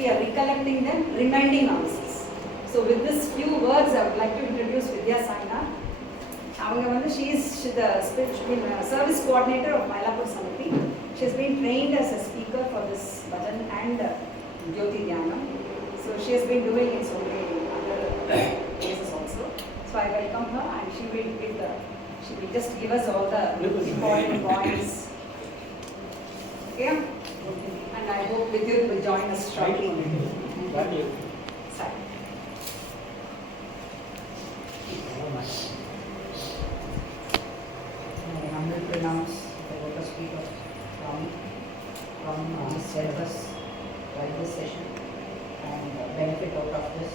we are recollecting them, reminding ourselves. So with these few words, I would like to introduce Vidya Saina. She is the service coordinator of Alwarpet Samithi. She has been trained as a speaker for this Bhajan and Jyoti Dhyanam. So she has been doing it so many other places also. So I welcome her, and she will just give us all the important points. Okay? And I hope Vidyut will join us shortly. Thank you. Sai. I humbly pronounce the lotus feet of Swami from his service by this session and benefit out of this.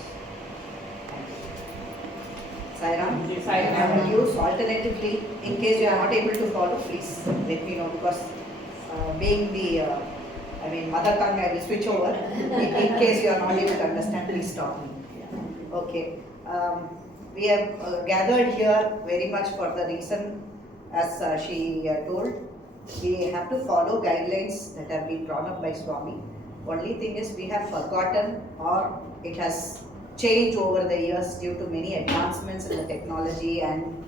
Sairam, I will use alternatively. In case you are not able to follow, please let me know, because being the mother tongue, I will switch over. In case you are not able to understand, please stop me. Okay. We have gathered here very much for the reason, as she told, we have to follow guidelines that have been drawn up by Swami. Only thing is, we have forgotten, or it has changed over the years due to many advancements in the technology and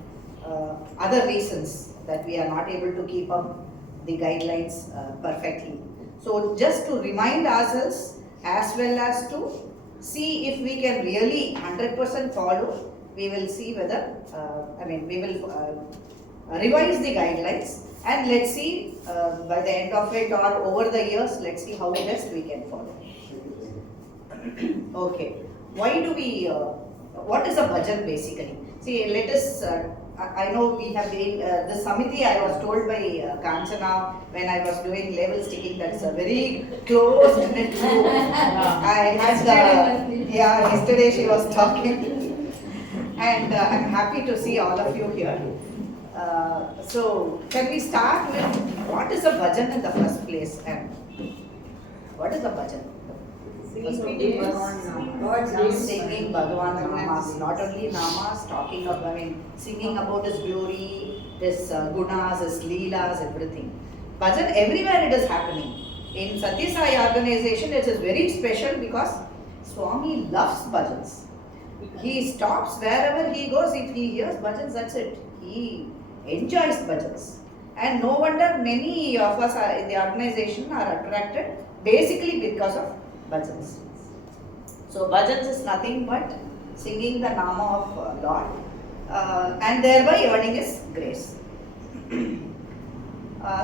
other reasons that we are not able to keep up the guidelines perfectly. So just to remind ourselves, as well as to see if we can really 100% follow, we will see whether, we will revise the guidelines, and let's see by the end of it or over the years, let's see how best we can follow. Okay. Why do we, what is a bhajan basically? See, let us, I know we have been, the Samithi, I was told by Kanchana when I was doing level sticking, that's a very close knit group. I had yesterday she was talking, and I'm happy to see all of you here. So, can we start with what is a bhajan in the first place, and what is a bhajan? Singing Bhagwan namas, not only namas, talking about, singing about his glory, his gunas, his leelas, everything. Bhajan, everywhere it is happening. In Sathya Sai organization, it is very special because Swami loves bhajans. He stops wherever he goes. If he hears bhajans, that's it. He enjoys bhajans. And no wonder many of us in the organization are attracted basically because of bhajans. So bhajans is nothing but singing the nama of Lord and thereby earning his grace.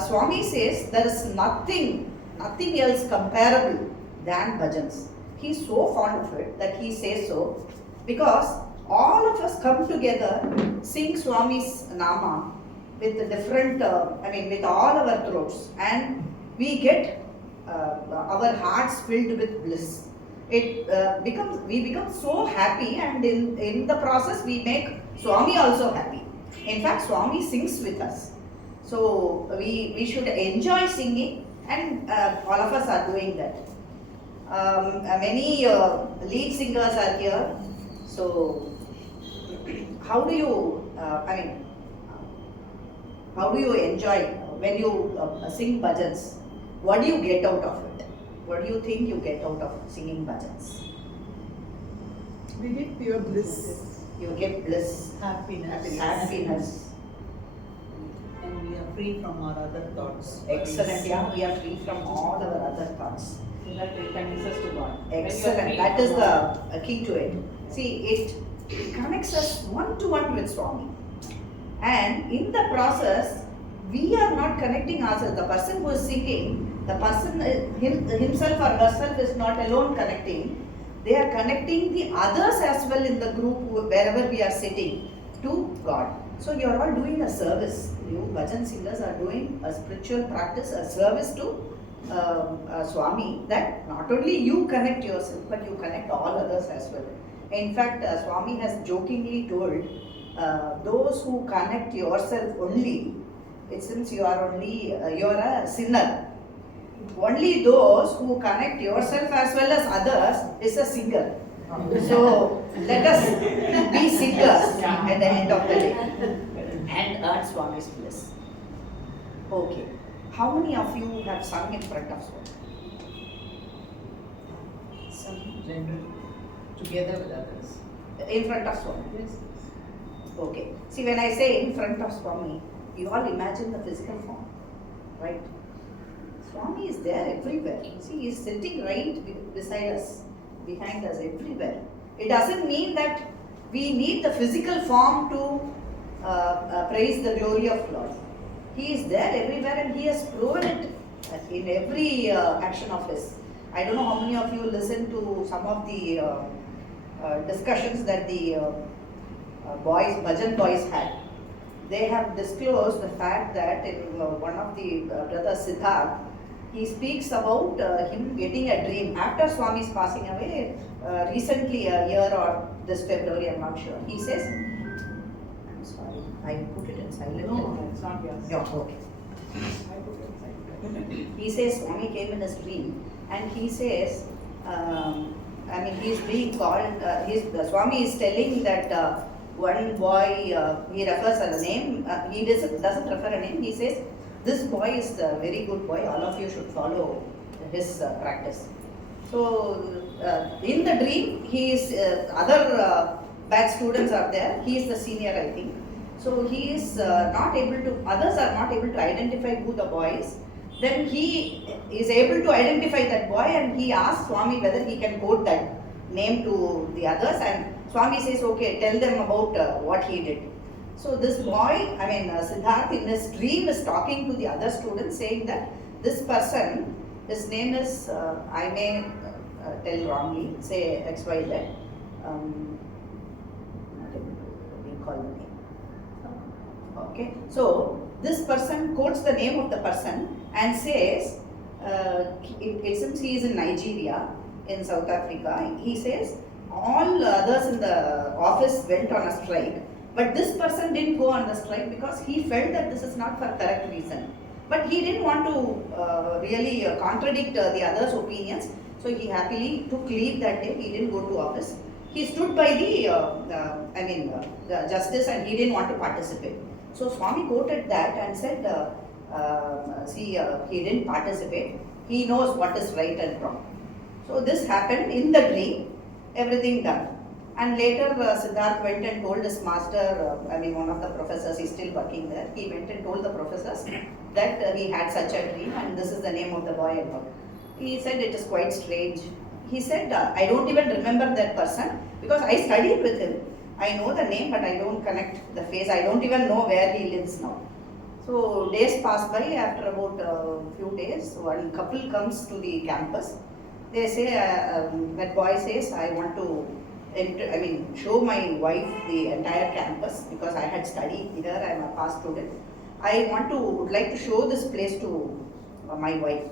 Swami says there is nothing else comparable than bhajans. He is so fond of it that he says so, because all of us come together, sing Swami's nama with the different, with all our throats, and we get our hearts filled with bliss. We become so happy, and in the process we make Swami also happy. In fact, Swami sings with us. So we should enjoy singing, and all of us are doing that. Many lead singers are here. So how do you, how do you enjoy when you sing bhajans? What do you get out of it? What do you think you get out of singing bhajans? We get pure bliss. You get bliss, happiness. And we are free from our other thoughts. Excellent, yeah, we are free from all our other thoughts. So that connects us to God. Excellent, that is the key to it. See, it connects us one-to-one with Swami. And in the process, we are not connecting ourselves. The person who is singing, the person himself or herself is not alone connecting. They are connecting the others as well in the group wherever we are sitting to God. So you are all doing a service. You bhajan singers are doing a spiritual practice, a service to Swami, that not only you connect yourself, but you connect all others as well. In fact, Swami has jokingly told, those who connect yourself only, it seems you are a sinner. Only those who connect yourself as well as others is a singer. So let us be singers at the end of the day and earn Swami's bliss. Okay. How many of you have sung in front of Swami? Generally, together with others. In front of Swami. Yes. Okay. See, when I say in front of Swami, you all imagine the physical form, right? Swami is there everywhere. See, he is sitting right beside us, behind us, everywhere. It doesn't mean that we need the physical form to praise the glory of Lord. He is there everywhere and he has proven it in every action of his. I don't know how many of you listen to some of the discussions that the boys, Bhajan boys had. They have disclosed the fact that in one of the brothers, Siddharth, he speaks about him getting a dream after Swami's passing away recently, a year or this February, I'm not sure. He says, I'm sorry, I put it in silent. No, it's not yours. Yeah, okay. I put it inside. He says Swami came in his dream and he says, he's being called, Swami is telling that one boy, he refers a name, he doesn't refer a name, he says, this boy is a very good boy, all of you should follow his practice. So, in the dream, he is, other batch students are there, he is the senior I think. So, he is not able to, others are not able to identify who the boy is. Then he is able to identify that boy and he asks Swami whether he can quote that name to the others, and Swami says, okay, tell them about what he did. So this boy, Siddharth in his dream is talking to the other students saying that this person, his name is, I may tell wrongly, say XYZ, not able to recall the name. Okay, so this person quotes the name of the person and says, since he is in Nigeria, in South Africa, he says all others in the office went on a strike, but this person didn't go on the strike because he felt that this is not for correct reason. But he didn't want to really contradict the others' opinions, so he happily took leave that day. He didn't go to office. He stood by the justice and he didn't want to participate. So Swami quoted that and said, he didn't participate. He knows what is right and wrong. So this happened in the dream, everything done. And later Siddharth went and told his master, one of the professors, he's still working there, he went and told the professors that he had such a dream and this is the name of the boy and all. He said it is quite strange. He said, I don't even remember that person because I studied with him. I know the name but I don't connect the face, I don't even know where he lives now. So days pass by, after about a few days, one couple comes to the campus. They say, that boy says, I want to show my wife the entire campus because I had studied here, I am a past student. I would like to show this place to my wife.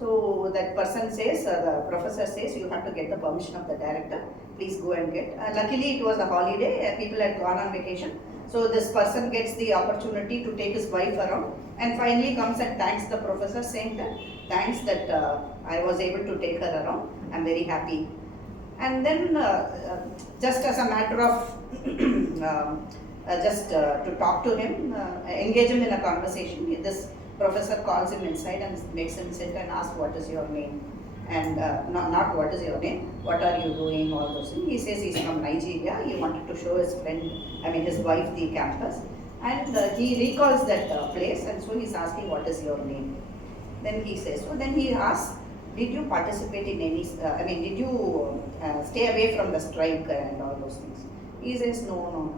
So that person says, the professor says, you have to get the permission of the director, please go and get. Luckily it was a holiday, people had gone on vacation. So this person gets the opportunity to take his wife around and finally comes and thanks the professor saying that, thanks that I was able to take her around, I am very happy. And then just as a matter of to talk to him, engage him in a conversation, this professor calls him inside and makes him sit and asks what is your name, and not what is your name, what are you doing, all those things. He says he's from Nigeria, he wanted to show his friend, his wife the campus, and he recalls that place, and so he's asking what is your name. Then he says, so then he asks, did you participate in any, did you stay away from the strike and all those things? He says, no.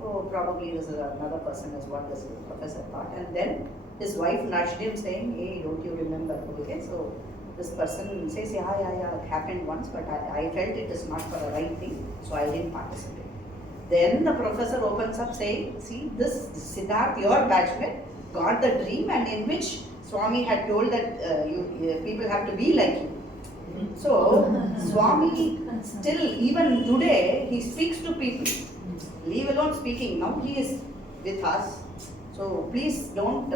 Oh, probably this is another person is what this professor thought. And then his wife nudged him saying, hey, don't you remember? Okay, so this person says, yeah, it happened once, but I felt it is not for the right thing, so I didn't participate. Then the professor opens up saying, see, this Siddharth, your batchmate, got the dream and in which Swami had told that people have to be like you. So, Swami still, even today, he speaks to people. Leave alone speaking, now he is with us. So, please don't,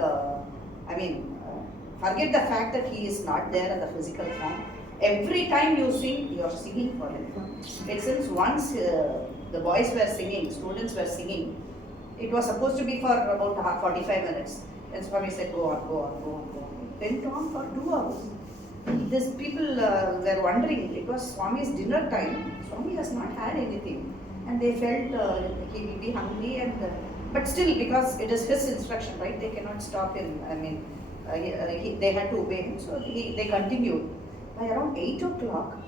forget the fact that he is not there in the physical form. Every time you sing, you are singing for him. It seems once the boys were singing, students were singing, it was supposed to be for about 45 minutes. And Swami said, go on. It went on for 2 hours. these people were wondering, it was Swami's dinner time. Swami has not had anything, and they felt he will be hungry, and but still, because it is his instruction, right? They cannot stop him. I mean, they had to obey him, so they continued. By around 8 o'clock,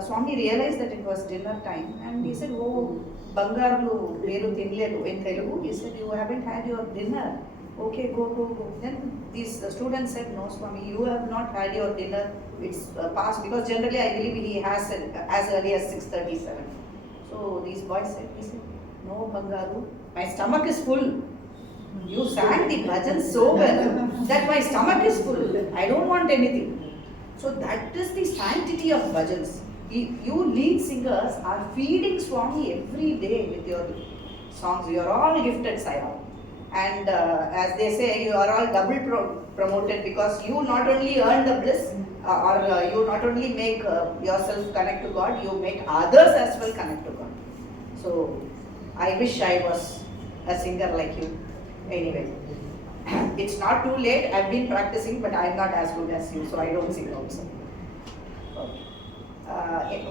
Swami realized that it was dinner time, and he said, "Oh, Bangarlu, Veru Tinledu," in Telugu. He said, "You haven't had your dinner. Okay, go. Then the students said, "No, Swami, you have not had your dinner. It's past," because generally I believe he has as early as 6:37. So these boys said, "No, Bangaru, my stomach is full. You sang the bhajan so well that my stomach is full. I don't want anything." So that is the sanctity of bhajans. You lead singers are feeding Swami every day with your songs. You are all gifted, Sai. And as they say, you are all double promoted, because you not only earn the bliss, or you not only make yourself connect to God, you make others as well connect to God. So I wish I was a singer like you. Anyway, it's not too late. I've been practicing, but I'm not as good as you, so I don't sing also.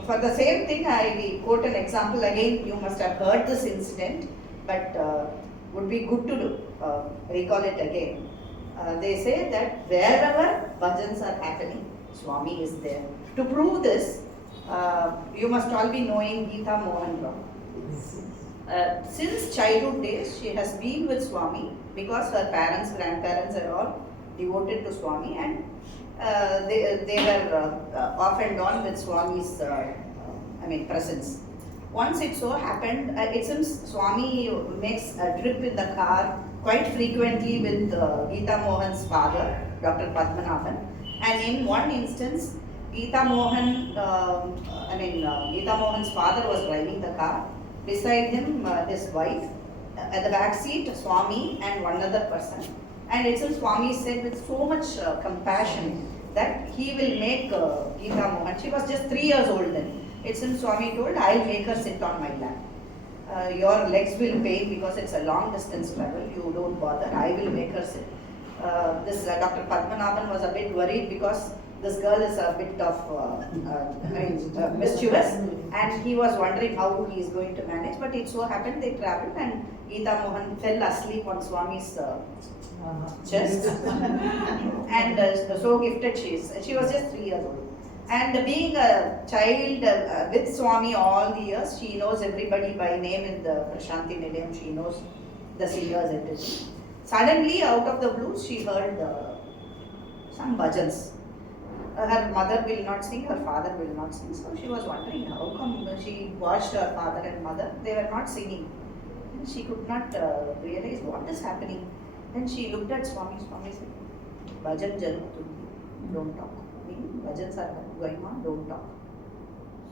For the same thing, I quote an example again. You must have heard this incident, but would be good to recall it again. They say that wherever bhajans are happening, Swami is there. To prove this, you must all be knowing Geeta Mohan Rao. Since childhood days, she has been with Swami because her parents, grandparents are all devoted to Swami, and they were off and on with Swami's presence. Once it so happened, it seems Swami makes a trip in the car quite frequently with Geeta Mohan's father, Dr. Padmanabhan. And in one instance, Geeta Mohan's father was driving the car. Beside him, his wife. At the back seat, Swami and one other person. And it seems Swami said with so much compassion that he will make Geeta Mohan. She was just 3 years old then. It seems Swami told, "I'll make her sit on my lap. Your legs will pain because it's a long distance travel. You don't bother. I will make her sit." This Dr. Padmanabhan was a bit worried because this girl is a bit of mischievous, and he was wondering how he is going to manage. But it so happened they travelled, and Geeta Mohan fell asleep on Swami's chest. And so gifted she is. She was just 3 years old. And being a child with Swami all the years, she knows everybody by name in the Prashanti Nilayam. She knows the singers and everything. Suddenly, out of the blue, she heard some bhajans. Her mother will not sing, her father will not sing. So she was wondering how come. She watched her father and mother, they were not singing. And she could not realize what is happening. Then she looked at Swami. Swami said, "Bhajan jarugutundi, don't talk." Meaning, bhajans are going on, don't talk.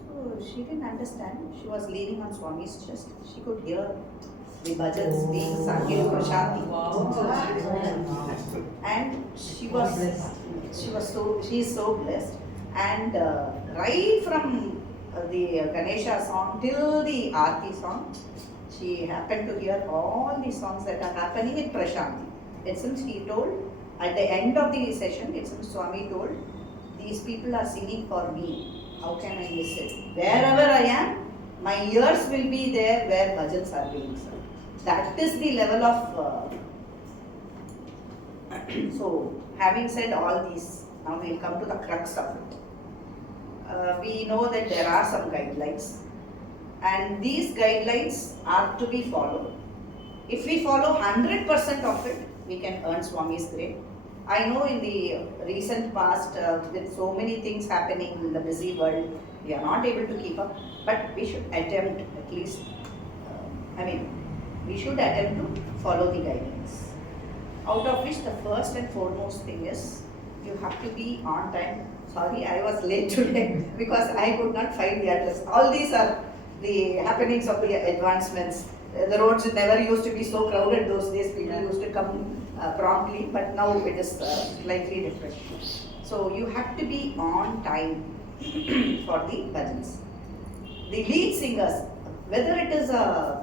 So she didn't understand. She was leaning on Swami's chest. She could hear the bhajans being sung in Prashanti. And she is so blessed. And right from the Ganesha song till the Aarti song, she happened to hear all the songs that are happening in Prashanti. It seems he told, at the end of the session, it seems Swami told, "These people are singing for me. How can I miss it? Wherever I am, my ears will be there where bhajans are being sung." That is the level of. So, having said all these, now we will come to the crux of it. We know that there are some guidelines, and these guidelines are to be followed. If we follow 100% of it, we can earn Swami's grace. I know in the recent past, with so many things happening in the busy world, we are not able to keep up, but we should attempt at least, we should attempt to follow the guidelines. Out of which the first and foremost thing is, you have to be on time. Sorry, I was late today because I could not find the address. All these are the happenings of the advancements. The roads never used to be so crowded those days. People used to come promptly, but now it is slightly different. So you have to be on time for the bhajans. The lead singers, whether it is a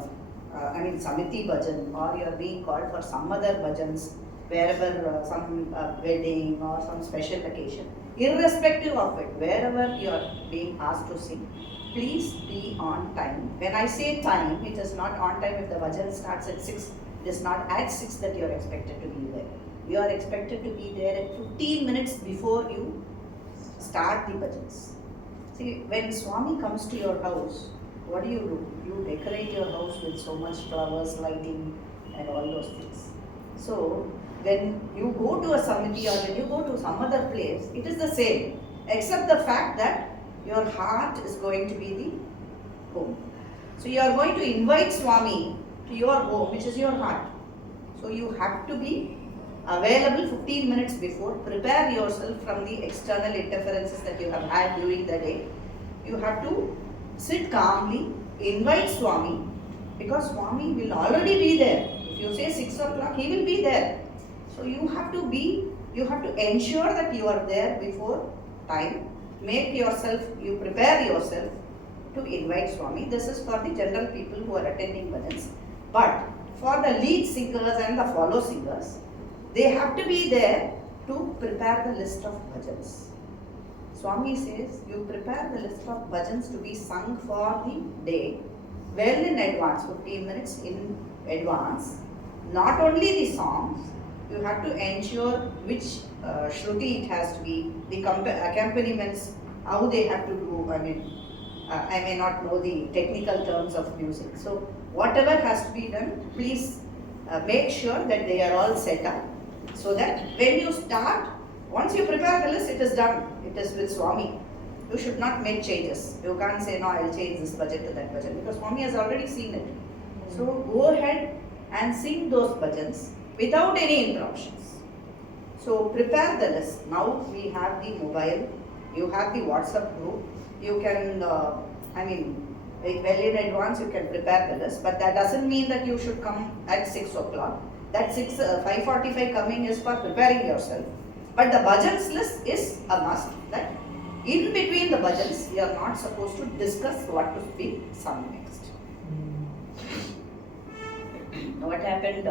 Samithi bhajan or you are being called for some other bhajans, wherever some wedding or some special occasion, irrespective of it, wherever you are being asked to sing, please be on time. When I say time, it is not on time if the bhajan starts at 6. It is not at 6 that you are expected to be there. You are expected to be there at 15 minutes before you start the bhajans. See, when Swami comes to your house, what do? You decorate your house with so much flowers, lighting and all those things. So, when you go to a Samithi or when you go to some other place, it is the same, except the fact that your heart is going to be the home. So, you are going to invite Swami to your home, which is your heart. So, you have to be available 15 minutes before. Prepare yourself from the external interferences that you have had during the day. You have to sit calmly, invite Swami, because Swami will already be there. If you say 6 o'clock, he will be there. So you have to ensure that you are there before time. You prepare yourself to invite Swami. This is for the general people who are attending bhajans. But for the lead singers and the follow singers, they have to be there to prepare the list of bhajans. Swami says, you prepare the list of bhajans to be sung for the day well in advance, 15 minutes in advance. Not only the songs, you have to ensure which shruti it has to be, the accompaniments, how they have to do. I may not know the technical terms of music. So, whatever has to be done, please make sure that they are all set up, so that when you start, once you prepare the list, it is done. It is with Swami. You should not make changes. You can't say, no, I will change this budget to that budget, because Swami has already seen it. So go ahead and sing those bhajans without any interruptions. So prepare the list. Now we have the mobile, you have the WhatsApp group. You can, well in advance you can prepare the list, but that doesn't mean that you should come at 6 o'clock. That 5:45 coming is for preparing yourself. But the bhajans list is a must, that in between the bhajans, you are not supposed to discuss what to be sung next. What happened,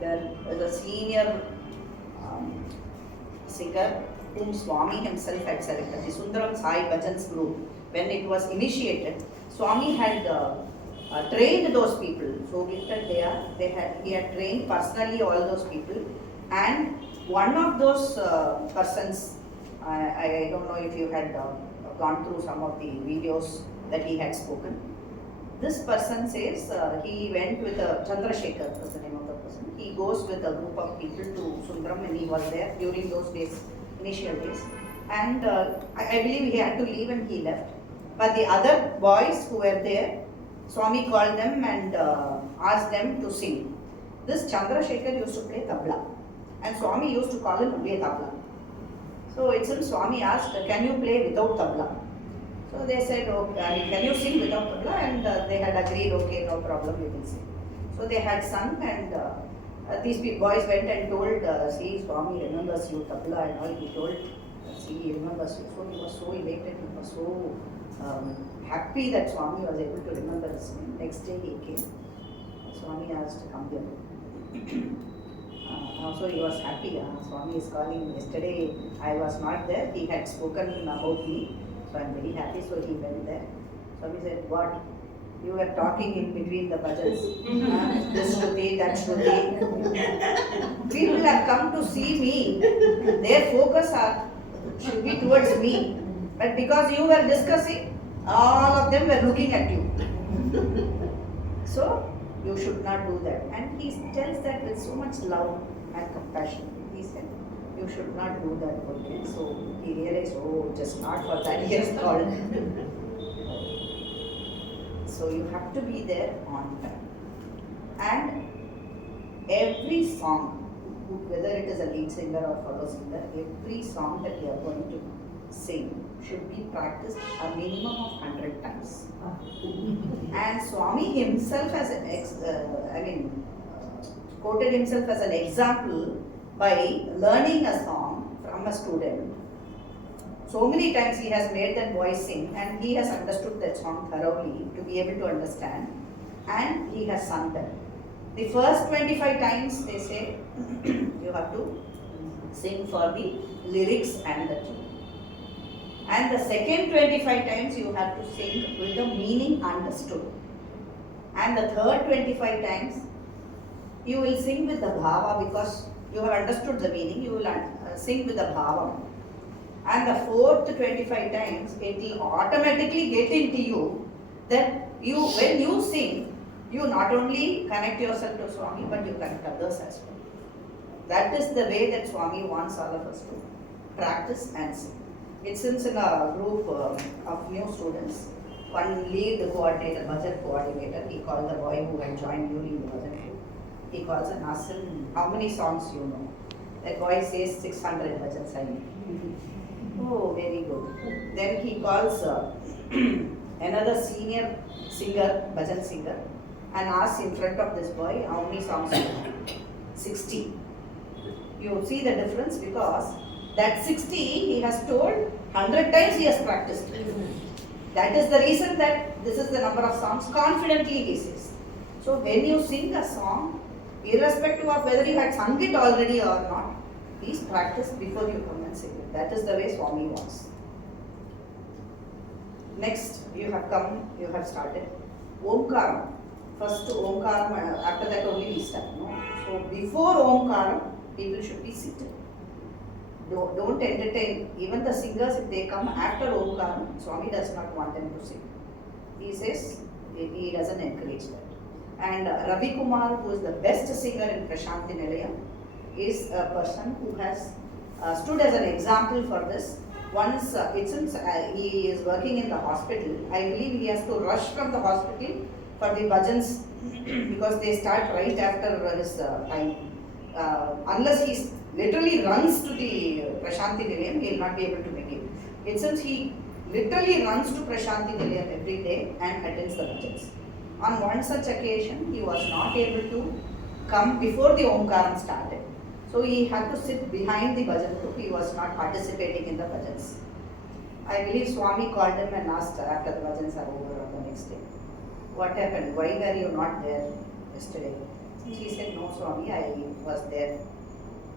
there was a senior singer whom Swami himself had selected, the Sundaram Sai Bhajans group. When it was initiated, Swami had trained those people. So gifted they are. He had trained personally all those people, and one of those persons, I don't know if you had gone through some of the videos that he had spoken. This person says he went with Chandrasekhar was the name of the person. He goes with a group of people to Sundaram when he was there during those days, initial days. And I believe he had to leave and he left. But the other boys who were there, Swami called them and asked them to sing. This Chandrasekhar used to play tabla, and Swami used to call him to play tabla. So it seems Swami asked, can you play without tabla? So they said, okay, can you sing without tabla? And they had agreed, okay, no problem, we will sing. So they had sung, and these boys went and told, see, Swami remembers you, tabla and all. He told, see, he remembers you. So he was so elated, he was so happy that Swami was able to remember his name. Next day he came. Swami asked to come here. Also he was happy. Swami is calling. Yesterday I was not there. He had spoken about me. So I am very happy. So he went there. Swami said, what? You were talking in between the bhajans. This shruti, that shruti. People have come to see me. Their focus should be towards me. But because you were discussing, all of them were looking at you. So, you should not do that. And he tells that with so much love and compassion. He said, you should not do that. Okay? So, he realized, oh, just not for that he has called. So, you have to be there on time. And every song, whether it is a lead singer or follow singer, every song that you are going to sing should be practiced a minimum of 100 times. And Swami himself as quoted himself as an example by learning a song from a student. So many times he has made that boy sing, and he has understood that song thoroughly to be able to understand, and he has sung that. The first 25 times they say you have to sing for the lyrics and the tune. And the second 25 times you have to sing with the meaning understood. And the third 25 times you will sing with the bhava because you have understood the meaning, you will sing with the bhava. And the fourth 25 times it will automatically get into you that when you sing, you not only connect yourself to Swami but you connect others as well. That is the way that Swami wants all of us to practice and sing. It seems in a group of new students, one lead coordinator, Bhajan coordinator, he called the boy who had joined during the Bhajan group. He calls and asks him, how many songs you know? That boy says 600 Bhajans I know. Oh, very good. Then he calls another senior singer, Bhajan singer, and asks in front of this boy, how many songs you know? 60. You see the difference because that 60 he has told 100 times he has practiced. That is the reason that this is the number of songs confidently he says. So when you sing a song, irrespective of whether you had sung it already or not, please practice before you come and sing it. That is the way Swami wants. Next, you have started Omkaram. First Omkaram, after that only we start. No? So before Omkaram, people should be seated. Don't entertain, even the singers, if they come after Omkaram, Swami does not want them to sing. He says, he doesn't encourage that. And Ravi Kumar, who is the best singer in Prashanti Nilayam, is a person who has stood as an example for this. Once, since he is working in the hospital, I believe he has to rush from the hospital for the bhajans because they start right after his time. Unless he literally runs to the Prashanti Nilayam, he will not be able to make it. Since he literally runs to Prashanti Nilayam every day and attends the bhajans. On one such occasion, he was not able to come before the Omkaram started. So he had to sit behind the bhajan group. He was not participating in the bhajans. I believe Swami called him and asked after the bhajans are over on the next day, what happened? Why were you not there yesterday? He said, no Swami, I was there.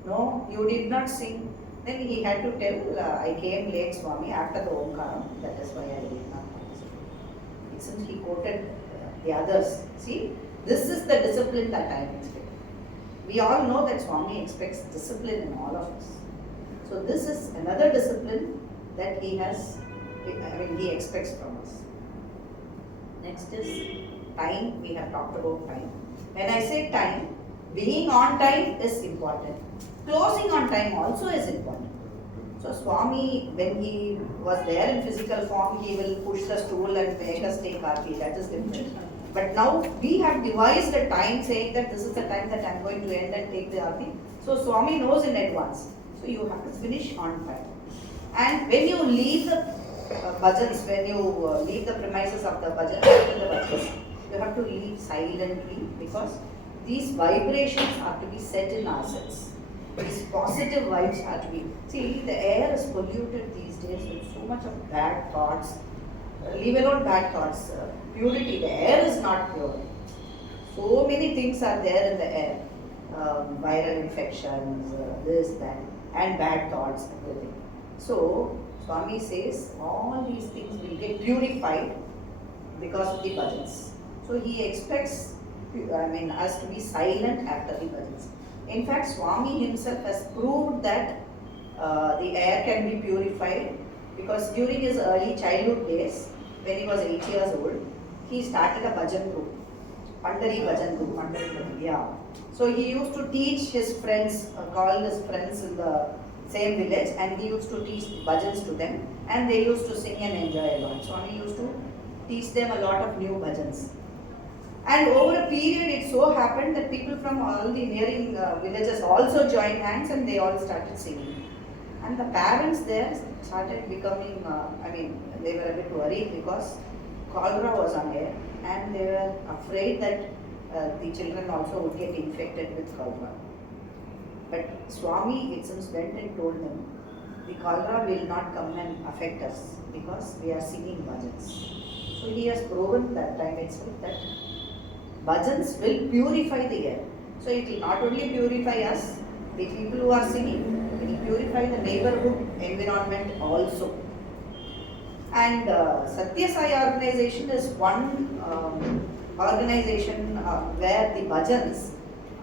No, you did not sing. Then he had to tell, I came late Swami after the Omkaram. That is why I did not participate. Since he quoted the others. See, this is the discipline that I am expecting. We all know that Swami expects discipline in all of us. So this is another discipline that he expects from us. Next is time. We have talked about time. When I say time, being on time is important. Closing on time also is important. So Swami, when he was there in physical form, he will push the stool and make us take aarti. That is different. But now we have devised a time saying that this is the time that I am going to end and take the aarti. So Swami knows in advance. So you have to finish on time. And when you leave the bhajans, when you leave the premises of the bhajans, you have to leave silently because these vibrations are to be set in ourselves. These positive vibes are to be. See, the air is polluted these days with so much of bad thoughts. Leave alone bad thoughts. Purity, the air is not pure. So many things are there in the air. Viral infections, this, that, and bad thoughts, everything. So, Swami says all these things will get purified because of the bhajans. So he expects us to be silent after the bhajans. In fact, Swami himself has proved that the air can be purified because during his early childhood days, when he was 8 years old, he started a bhajan group, Pandari Bhajan group, yeah. So he used to teach his friends, call his friends in the same village, and he used to teach bhajans to them, and they used to sing and enjoy a lot. Swami used to teach them a lot of new bhajans. And over a period, it so happened that people from all the neighboring villages also joined hands and they all started singing. And the parents there started becoming, they were a bit worried because cholera was on air and they were afraid that the children also would get infected with cholera. But Swami, it seems, went and told them, the cholera will not come and affect us because we are singing bhajans. So he has proven that time itself that bhajans will purify the air. So it will not only purify us, the people who are singing, it will purify the neighborhood environment also. And Sathya Sai organization is one organization where the bhajans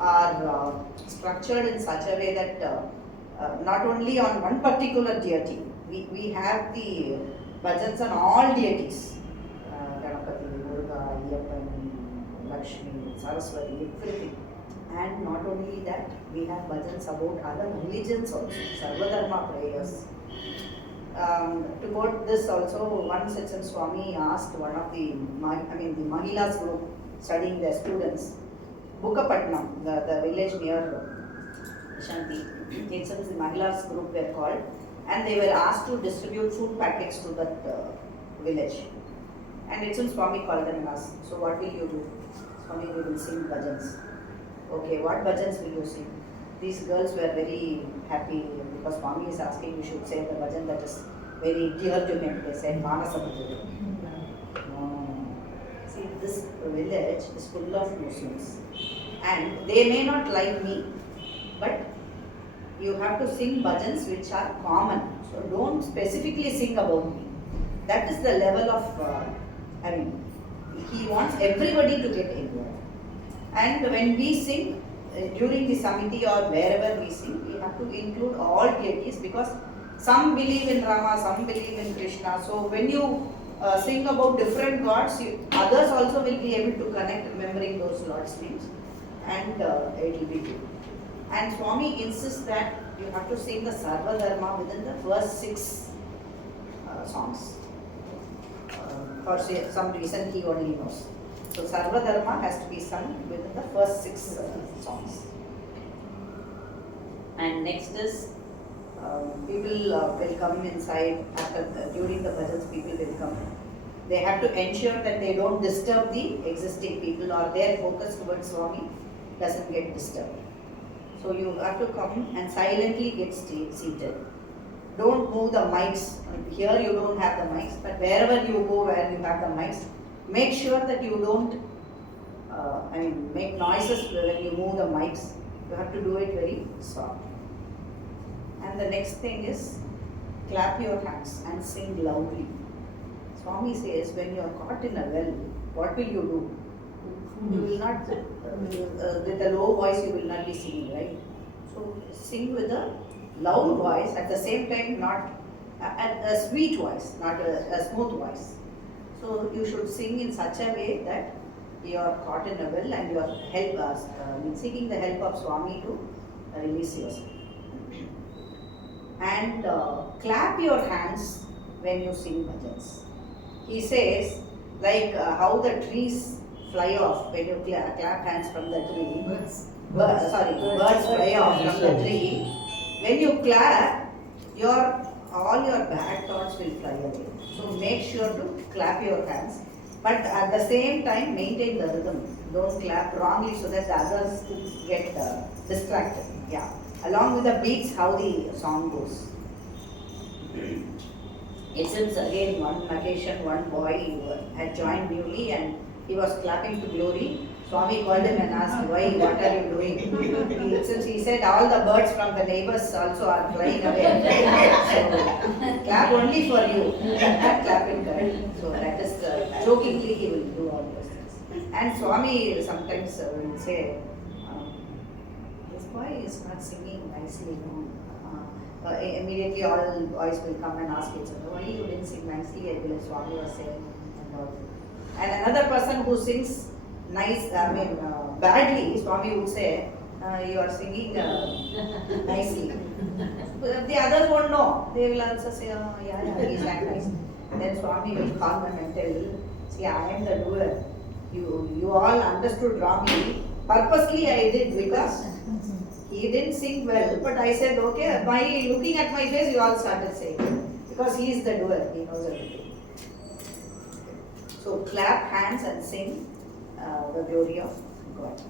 are structured in such a way that not only on one particular deity, we have the bhajans on all deities. Ganapati, Durga, Ayyappan, Lakshmi, Saraswati, everything. And not only that, we have bhajans about other religions also, Sarvadharma prayers. To quote this also, one Sathya Swami asked one of the Mahilas group studying their students, Bukapatnam, the village near Shanti, it's the Mahilas group were called, and they were asked to distribute food packets to that village. And Itzel Swami called them and asked, so what will you do? Swami, we will sing bhajans. Okay, what bhajans will you sing? These girls were very happy because Swami is asking, you should say the bhajan that is very dear to him. They said Manasa Bhajan. No. See, this village is full of Muslims and they may not like me, but you have to sing bhajans which are common. So don't specifically sing about me. That is the level of, he wants everybody to get involved. And when we sing, during the Samiti or wherever we sing, we have to include all deities because some believe in Rama, some believe in Krishna. So when you sing about different gods, others also will be able to connect remembering those lords' names and it will be good. And Swami insists that you have to sing the Sarva Dharma within the first 6 songs. For some reason he only knows. So Sarva Dharma has to be sung within the first 6 songs. And next is people will come inside during the bhajans. People will come. They have to ensure that they don't disturb the existing people or their focus towards Swami doesn't get disturbed. So you have to come and silently get seated. Don't move the mics. Here you don't have the mics, but wherever you go where you have the mics, make sure that you don't make noises when you move the mics. You have to do it very soft. And the next thing is clap your hands and sing loudly. Swami says when you are caught in a well, what will you do? You will not, with a low voice you will not be singing, right? So sing with a loud voice, at the same time not a sweet voice, not a smooth voice. So you should sing in such a way that you are caught in a well and you are seeking the help of Swami to release yourself. And clap your hands when you sing bhajans. He says, like how the trees fly off when you clap hands from the tree. Birds fly off from the tree. When you clap, all your bad thoughts will fly away. So make sure to clap your hands, but at the same time maintain the rhythm. Don't clap wrongly so that the others get distracted. Yeah, along with the beats, how the song goes. It seems again one occasion, one boy had joined newly and he was clapping to glory. Swami called him and asked, why, what are you doing? Since he said all the birds from the neighbors also are flying away. So clap only for you, not clapping correct. So that is jokingly he will do all those things. And Swami sometimes will say, this boy is not singing nicely. Immediately all boys will come and ask each other, why you didn't sing nicely? Swami was saying. And another person who sings badly, Swami would say, you are singing nicely. The others won't know. They will also say, oh, yeah, he sang nice. Then Swami will call them and tell, see, I am the doer. You all understood wrongly. Purposely I did because he didn't sing well. But I said, okay, by looking at my face, you all started saying. Because he is the doer, he knows everything. So clap hands and sing the glory of God.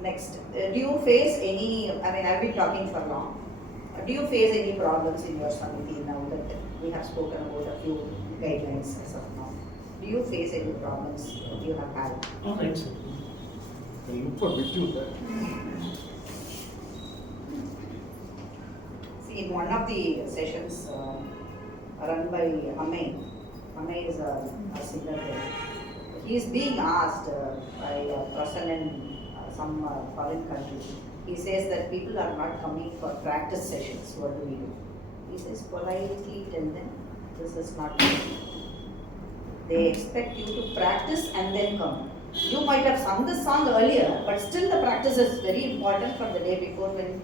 Next, do you face any, I've been talking for long. Do you face any problems in your Samiti now that we have spoken about a few guidelines as of now? Do you face any problems you have had? All right, sir. I look for with you there. See, in one of the sessions run by Amay is a singer there. He is being asked by a person in some foreign country. He says that people are not coming for practice sessions. What do we do? He says, politely tell them, this is not good. They expect you to practice and then come. You might have sung this song earlier, but still the practice is very important for the day before when,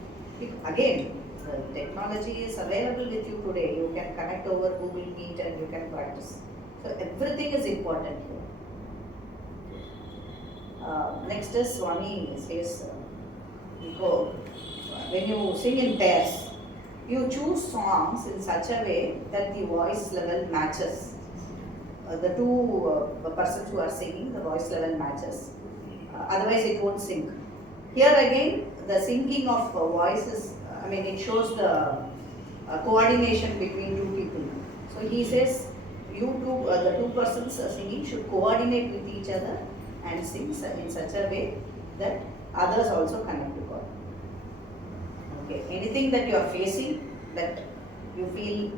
again, the technology is available with you today. You can connect over Google Meet and you can practice. So everything is important here. Next is Swami says, when you sing in pairs, you choose songs in such a way that the voice level matches. The two persons who are singing, the voice level matches. Otherwise it won't sync. Here again, the syncing of voices, it shows the coordination between two people. So he says, the two persons singing should coordinate with each other and sing in such a way that others also connect to God. Okay, anything that you are facing that you feel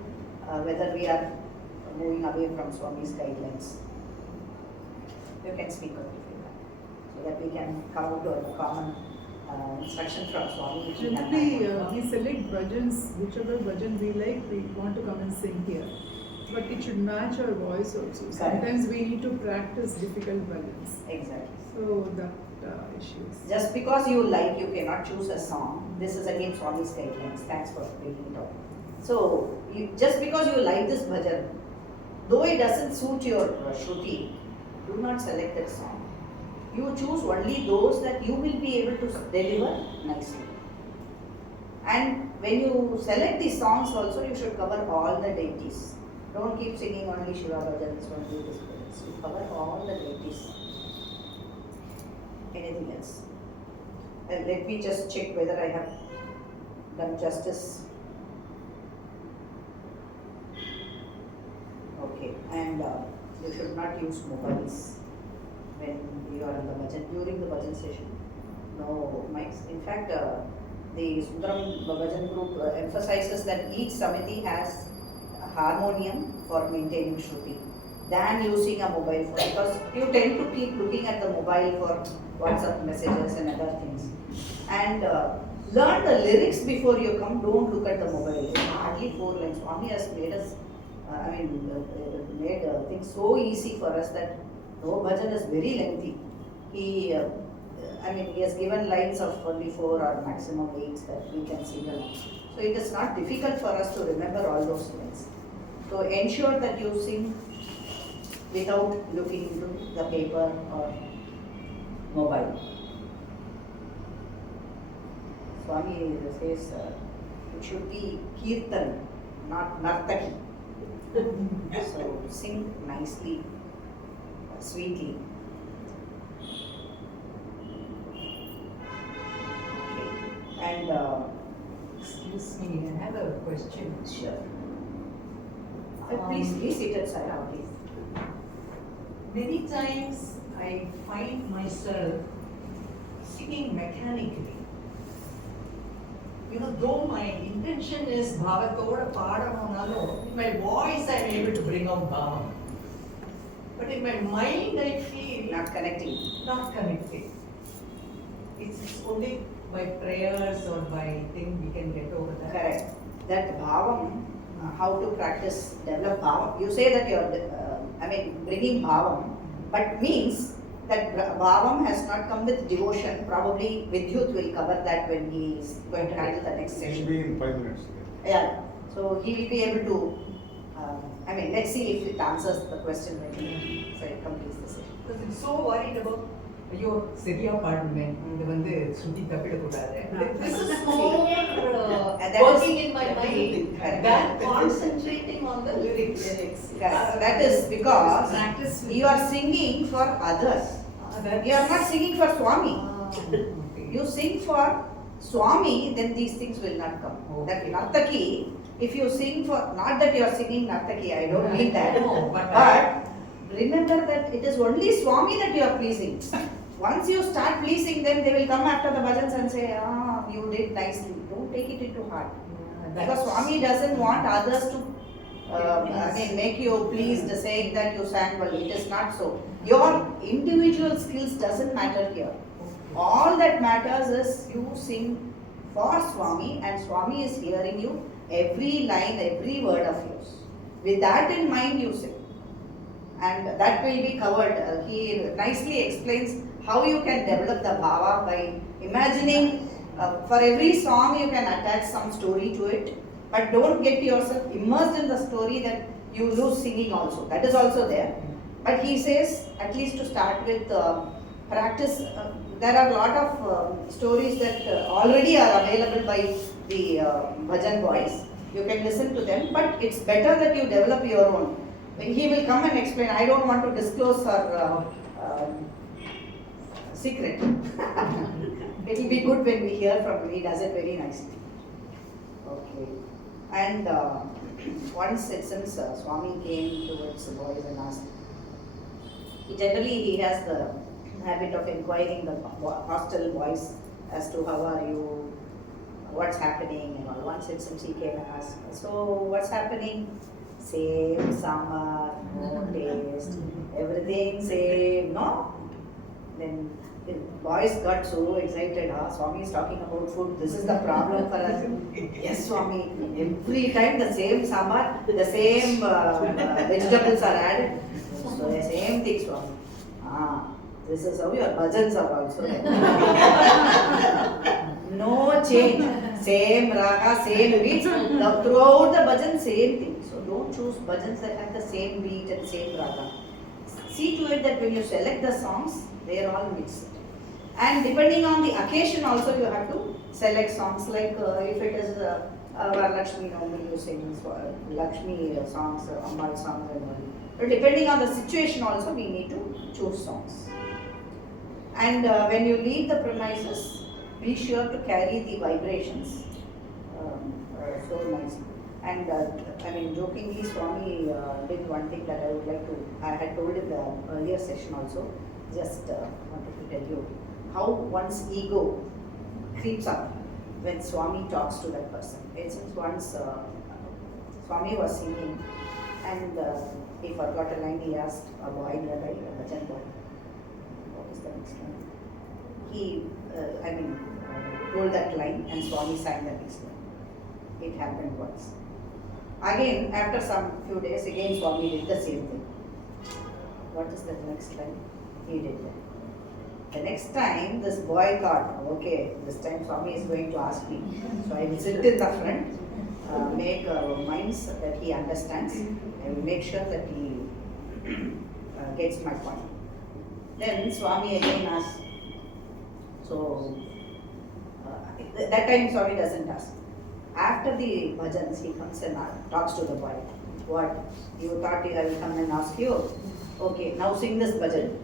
whether we are moving away from Swami's guidelines, you can speak up if you can, so that we can come out to a common instruction from Swami. Generally, we select bhajans, whichever bhajan we like, we want to come and sing here. But it should match our voice also. Sometimes we need to practice difficult bhajans. Exactly. So that issues. Just because you like, you cannot choose a song. This is again Swami's guidelines. Thanks for bringing it up. So, just because you like this bhajan, though it doesn't suit your shruti, do not select that song. You choose only those that you will be able to deliver nicely. And when you select these songs also, you should cover all the deities. Don't keep singing only Shiva bhajans, only this bhajans. You cover all the deities. Anything else? Let me just check whether I have done justice. Okay, and you should not use mobiles when you are in the bhajan, during the bhajan session. No mics. In fact, the Sundaram Bhajan group emphasizes that each Samiti has a harmonium for maintaining Shruti than using a mobile phone, because you tend to keep looking at the mobile for WhatsApp messages and other things. And learn the lyrics before you come, don't look at the mobile. Hardly 4 lines. Swami has made us, made things so easy for us that no bhajan is very lengthy. He has given lines of only 4 or maximum 8 that we can sing along. So it is not difficult for us to remember all those lines. So ensure that you sing without looking into the paper or mobile. Swami says it should be kirtan, not nartaki. So sing nicely, sweetly. Okay. And excuse me, I have a question. sure. Please sit at Sarah, please. Many times I find myself singing mechanically. Though my intention is bhavatoda paadamonalo, in my voice I am able to bring out bhava. But in my mind I feel Not connecting. not connected. It's only by prayers or by thing we can get over that. Correct. That bhavam, how to practice, develop bhavam. You say that you're, bringing bhavam, but means that bhavam has not come with devotion. Probably Vidyut will cover that when he is going to handle the next It session. will be in 5 minutes. Yeah. So he will be able to, let's see if it answers the question when he completes the session. Because I'm so worried about ஐயோ சரியா பாடுனேன் இது வந்து சுத்தி தப்பிடக்கூடாது. This is more working in my mind than concentrating on the lyrics. Correct. That is because Practice with you are singing for others. You are not singing for Swami. Okay. You sing for Swami, then these things will not come. Okay. That Nartaki, if you sing for, not that you are singing Nartaki, I don't mean that. No, but Remember that it is only Swami that you are pleasing. Once you start pleasing them, they will come after the bhajans and say, ah, you did nicely. Don't take it into heart. Because Swami doesn't want others to make you pleased saying that you sang well. It is not so. Your individual skills doesn't matter here. All that matters is you sing for Swami, and Swami is hearing you every line, every word of yours. With that in mind, you sing. And that will be covered. He nicely explains how you can develop the bhava by imagining. For every song you can attach some story to it, but don't get yourself immersed in the story that you lose singing also. That is also there. But he says, at least to start with, practice. There are a lot of stories that already are available by the bhajan boys. You can listen to them, but it's better that you develop your own. He will come and explain. I don't want to disclose her secret. It will be good when we hear from him. He does it very nicely. Okay. And once it seems Swami came towards the boys and asked. Generally, he has the habit of inquiring the hostel boys as to how are you, what's happening, and all. Once it seems he came and asked, so what's happening? Same summer, no taste, everything same, no? Then the boys got so excited, Swami is talking about food, this is the problem for us. Yes, Swami, every time the same sambar, the same vegetables are added. So the same thing, Swami. This is how your bhajans are also. No change, same raga, same beats, throughout the bhajan, same thing. So don't choose bhajans that have the same beat and same raga. See to it that when you select the songs, they are all mixed. And depending on the occasion also you have to select songs, like if it is Lakshmi normally you sing Lakshmi songs, Ammal songs and all. But depending on the situation also we need to choose songs. And when you leave the premises, be sure to carry the vibrations so nicely. And jokingly Swami did one thing that I would like to, I had told in the earlier session also, just wanted to tell you how one's ego creeps up when Swami talks to that person. Since once Swami was singing and he forgot a line, he asked a boy nearby, a bhajan boy, what is the next line? He, told that line and Swami sang the next line. It happened once. Again, after some few days, again Swami did the same thing. What is the next line? He did that. The next time, this boy thought, okay, this time Swami is going to ask me. So I will sit in the front, make minds that he understands, and make sure that he gets my point. Then Swami again asks. So that time Swami doesn't ask. After the bhajans, he comes and talks to the boy. What? You thought I will come and ask you? Okay, now sing this bhajan.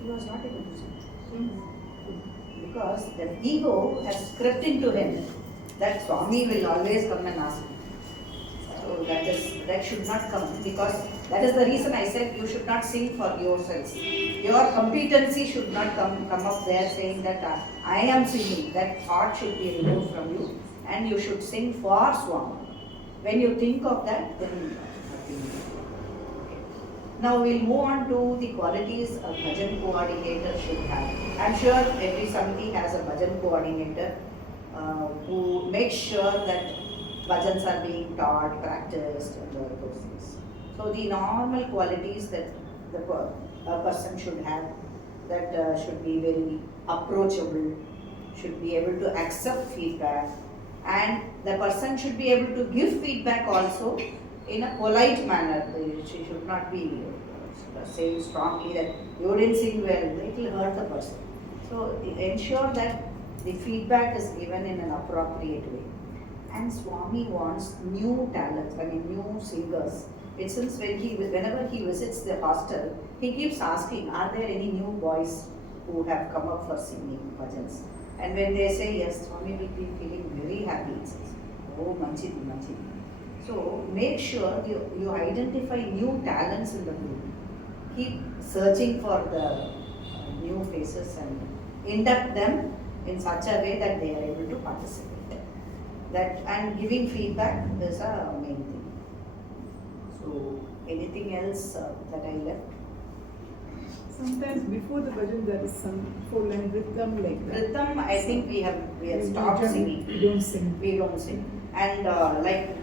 He was not able to sing. Because the ego has crept into him that Swami will always come and ask me. So that should not come, because that is the reason I said you should not sing for yourselves. Your competency should not come up there saying that I am singing. That thought should be removed from you and you should sing for Swami. When you think of that, then now we'll move on to the qualities a bhajan coordinator should have. I'm sure every Samiti has a bhajan coordinator who makes sure that bhajans are being taught, practiced, and all those things. So the normal qualities that a person should have, that should be very approachable, should be able to accept feedback, and the person should be able to give feedback also in a polite manner. She should not be saying strongly that you didn't sing well, it will hurt the person. So ensure that the feedback is given in an appropriate way. And Swami wants new talents, new singers. It seems whenever he visits the hostel, he keeps asking, are there any new boys who have come up for singing bhajans? And when they say yes, Swami will be feeling very happy. He says, oh, manchidi, manchidi. So make sure you identify new talents in the group. keep searching for the new faces and induct them in such a way that they are able to participate. That and giving feedback is a main thing. So anything else that I left? Sometimes before the bhajan there is some 4-line rhythm like that. Rhythm, I think we have stopped singing. We don't sing. We don't sing. And like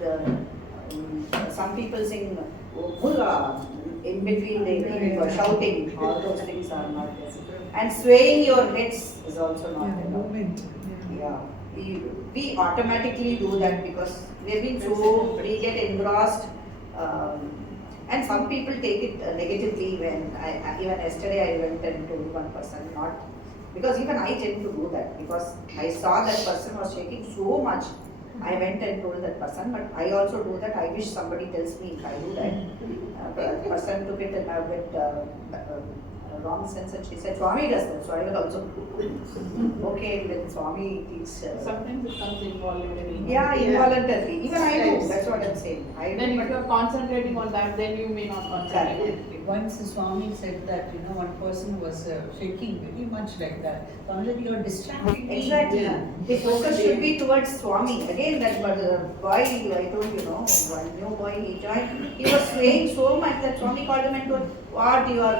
some people sing in between they were shouting. All those things are not there. And swaying your heads is also not Yeah, there. movement. Yeah, we automatically do that because we get engrossed, and some people take it negatively. When even yesterday I went and told one person, not because even I tend to do that because I saw that person was shaking so much. I went and told that person, but I also do that. I wish somebody tells me if I do that. The person took it in a bit wrong sense, and she said, Swami does that, so I will also do. Okay, then Swami teaches. Sometimes it comes involuntarily. Yeah, involuntarily. Even I do, that's what I'm saying. Then if you are concentrating on that, then you may not concentrate. Once Swami said that, one person was shaking very much like that. Finally, you are distracting me. Exactly. Yeah. The focus should be towards Swami. Again, that boy, I told you, one new boy he joined, he was swaying so much that Swami called him and told, what you are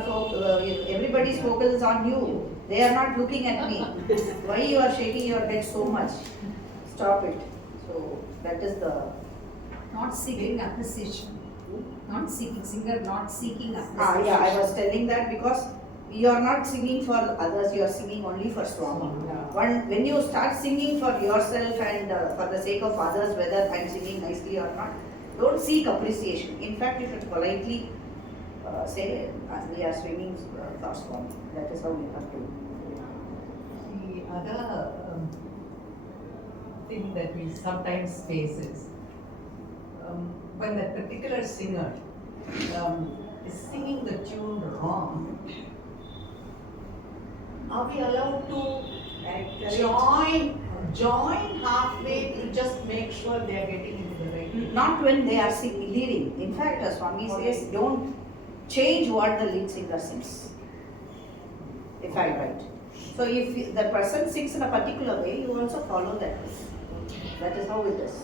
everybody's focus is on you. They are not looking at me. Why you are shaking your head so much? Stop it. So that is the Not seeking appreciation. Not seeking, singer not seeking appreciation. yeah, I was telling that because you are not singing for others, you are singing only for Swami. When you start singing for yourself and for the sake of others, whether I am singing nicely or not, don't seek appreciation. In fact, you should politely say, we are singing for Swami. That is how we have to. The other thing that we sometimes face is when that particular singer is singing the tune wrong, are we allowed to join halfway to just make sure they are getting into the right? Not when they are leading. In fact, Swami says, don't change what the lead singer sings. If I write. So if the person sings in a particular way, you also follow that way. That is how it is.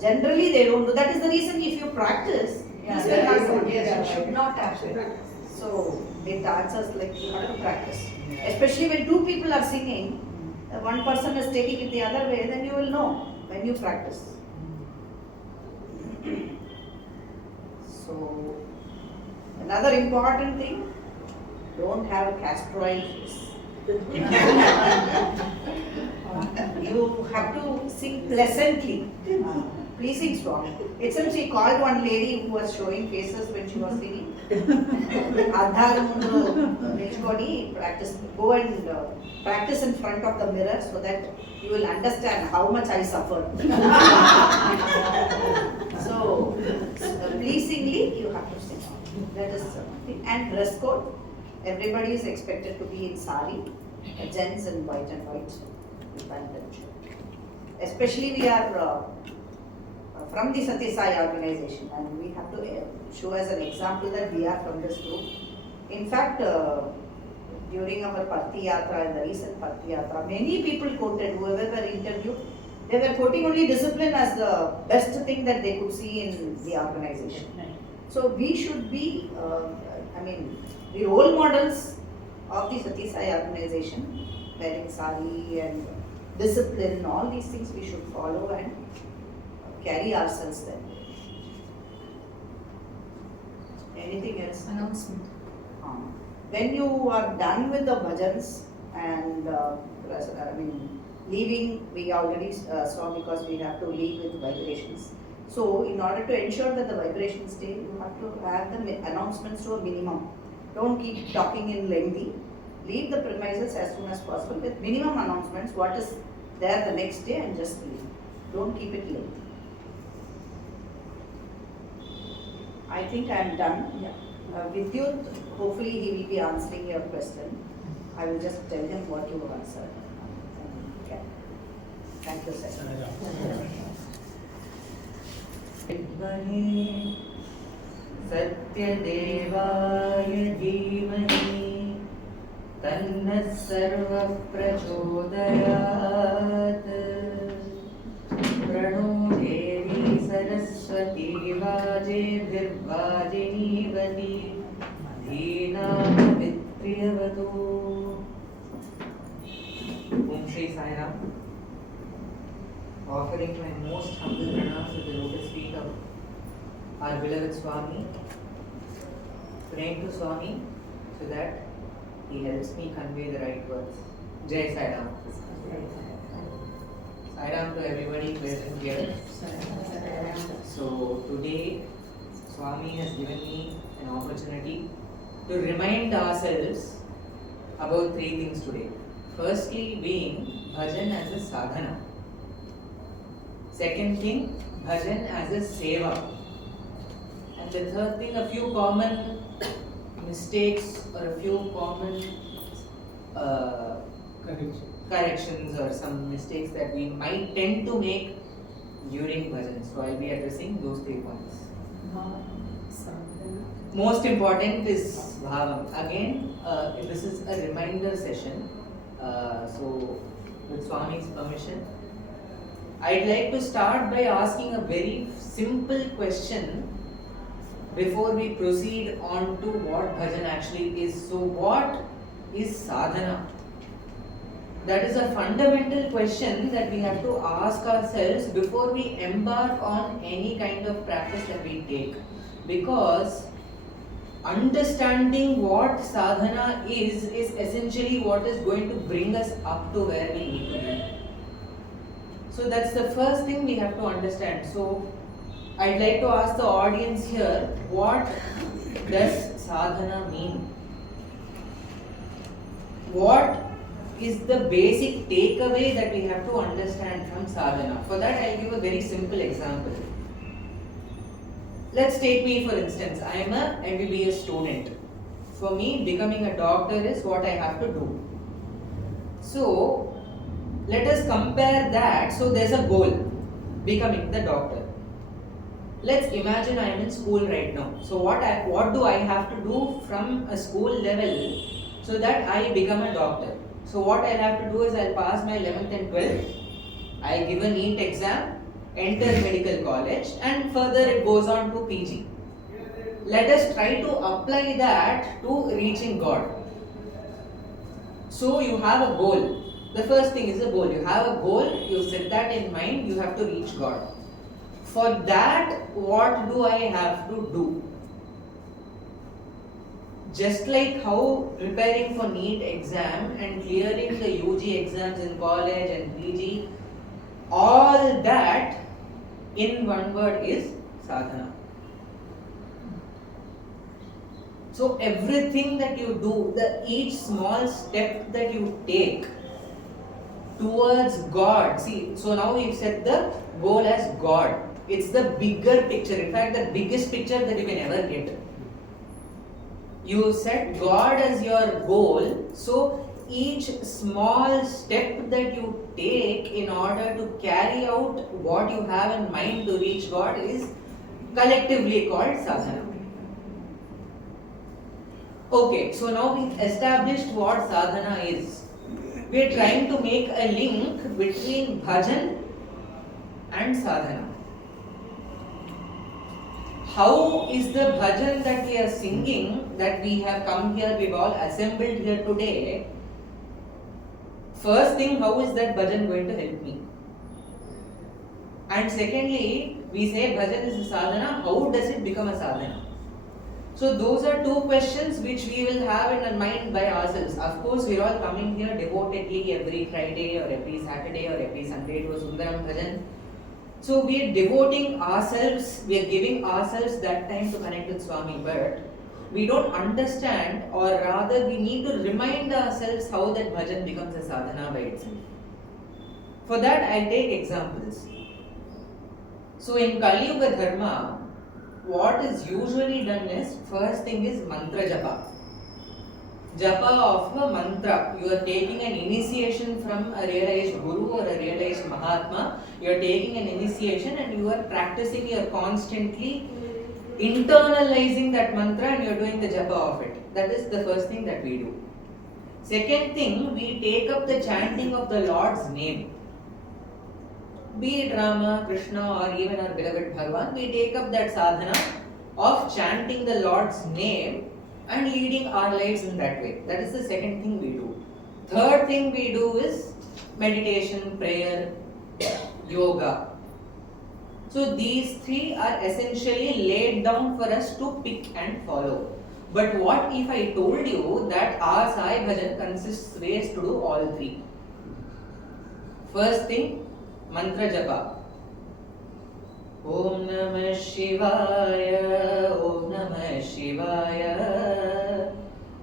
Generally, they don't do. That is the reason if you practice, this will not happen. It should not happen. So it answers like you have to practice. Especially when two people are singing, one person is taking it the other way, then you will know when you practice. So another important thing, don't have a castor oil face. You have to sing pleasantly, pleasing Swami. Itself she called one lady who was showing faces when she was singing. Practice. Go and practice in front of the mirror so that you will understand how much I suffered. So pleasingly you have to sing. That is something. And dress code. Everybody is expected to be in sari, gents in white and white. Especially we are from the Sathya Sai organization, and we have to show as an example that we are from this group. In fact, during our Parthi Yatra and the recent Parthi Yatra, many people quoted, whoever were interviewed, they were quoting only discipline as the best thing that they could see in the organization. So we should be, the role models of the Sathya Sai organization, wearing sari and discipline, all these things we should follow and carry ourselves there. Anything else? Announcement. When you are done with the bhajans and leaving, we already saw because we have to leave with vibrations. So in order to ensure that the vibrations stay, you have to have the announcements to a minimum. Don't keep talking in lengthy. Leave the premises as soon as possible with minimum announcements, what is there the next day, and just leave. Don't keep it lengthy. I think I am done. Yeah. Vidyut, hopefully he will be answering your question. I will just tell him what you answered. Okay. Thank you, sir. सत्यदेवाय धीमहि तन्नः सर्वः प्रचोदयात् प्रणो देवी Saraswati वाजेभिर्वाजिनीवती धीनामवित्र्यवतु। Om Shri Sai Ram. Offering my most humble pranams at the lotus feet of our beloved Swami, praying to Swami so that he helps me convey the right words. Jai Sai Ram. Sai Ram to everybody present here. So today Swami has given me an opportunity to remind ourselves about three things today. Firstly being bhajan as a sadhana. Second thing, bhajan as a seva. And the third thing, a few common mistakes or a few common corrections or some mistakes that we might tend to make during bhajan. So I'll be addressing those 3 points. Most important is bhavam. Again, this is a reminder session. So with Swami's permission, I'd like to start by asking a very simple question before we proceed on to what bhajan actually is. So what is sadhana? That is a fundamental question that we have to ask ourselves before we embark on any kind of practice that we take. Because understanding what sadhana is essentially what is going to bring us up to where we need to be. So that's the first thing we have to understand. So I'd like to ask the audience here, what does sadhana mean? What is the basic takeaway that we have to understand from sadhana? For that I'll give a very simple example. Let's take me for instance. I am a MBBS student. For me, becoming a doctor is what I have to do. So let us compare that. So there's a goal, becoming the doctor. Let's imagine I am in school right now. So what do I have to do from a school level so that I become a doctor? So what I'll have to do is I'll pass my 11th and 12th. I'll give a NEET exam, enter medical college, and further it goes on to PG. Let us try to apply that to reaching God. So you have a goal. The first thing is a goal. You have a goal, you set that in mind, you have to reach God. For that, what do I have to do? Just like how preparing for NEET exam and clearing the UG exams in college and PG, all that in one word is sadhana. So everything that you do, each small step that you take towards God. See, so now we've set the goal as God. It's the bigger picture. In fact, the biggest picture that you can ever get. You set God as your goal. So each small step that you take in order to carry out what you have in mind to reach God is collectively called sadhana. Okay, so now we've established what sadhana is. We are trying to make a link between bhajan and sadhana. How is the bhajan that we are singing, that we have come here, we've all assembled here today? First thing, how is that bhajan going to help me? And secondly, we say bhajan is a sadhana, how does it become a sadhana? So those are two questions which we will have in our mind by ourselves. Of course, we are all coming here devotedly every Friday or every Saturday or every Sunday to a Sundaram bhajan. So we are devoting ourselves, we are giving ourselves that time to connect with Swami, but we don't understand, or rather we need to remind ourselves how that bhajan becomes a sadhana by itself. For that I'll take examples. So in Kali Yuga Dharma, what is usually done is, first thing is mantra japa. Japa of a mantra. You are taking an initiation from a realized guru or a realized mahatma. You are taking an initiation and you are practicing, you are constantly internalizing that mantra and you're doing the japa of it. That is the first thing that we do. Second thing, we take up the chanting of the Lord's name. Be it Rama, Krishna, or even our beloved Bhagwan, we take up that sadhana of chanting the Lord's name and leading our lives in that way. That is the second thing we do. Third thing we do is meditation, prayer, yoga. So these three are essentially laid down for us to pick and follow. But what if I told you that our Sai Bhajan consists ways to do all three? First thing, mantra japa. Om Namah Shivaya, Om Namah Shivaya,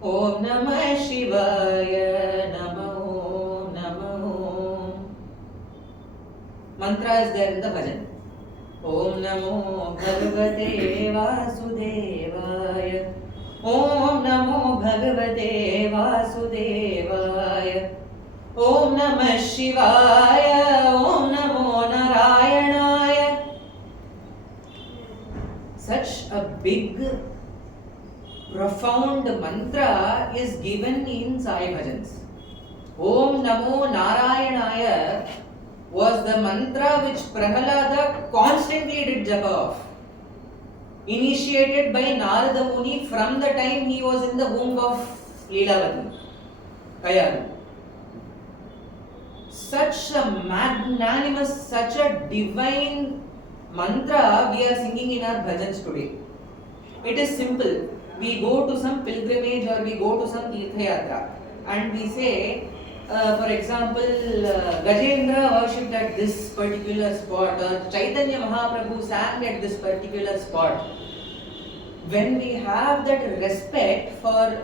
Om Namah Shivaya, Namo, Namo. Mantra is there in the bhajan. Om Namo Bhagavate Vasudevaya, Om Namo Bhagavate Vasudevaya, Om Namah Shivaya, Om Namo Narayanaya. Such a big, profound mantra is given in Sai Bhajans. Om Namo Narayanaya was the mantra which Prahalada constantly did japa of. Initiated by Narada Muni from the time he was in the womb of Leelavati, Kayalu. Such a magnanimous, such a divine mantra we are singing in our bhajans today. It is simple. We go to some pilgrimage or we go to some Tirtha Yatra and we say, for example, Gajendra worshipped at this particular spot or Chaitanya Mahaprabhu sang at this particular spot. When we have that respect for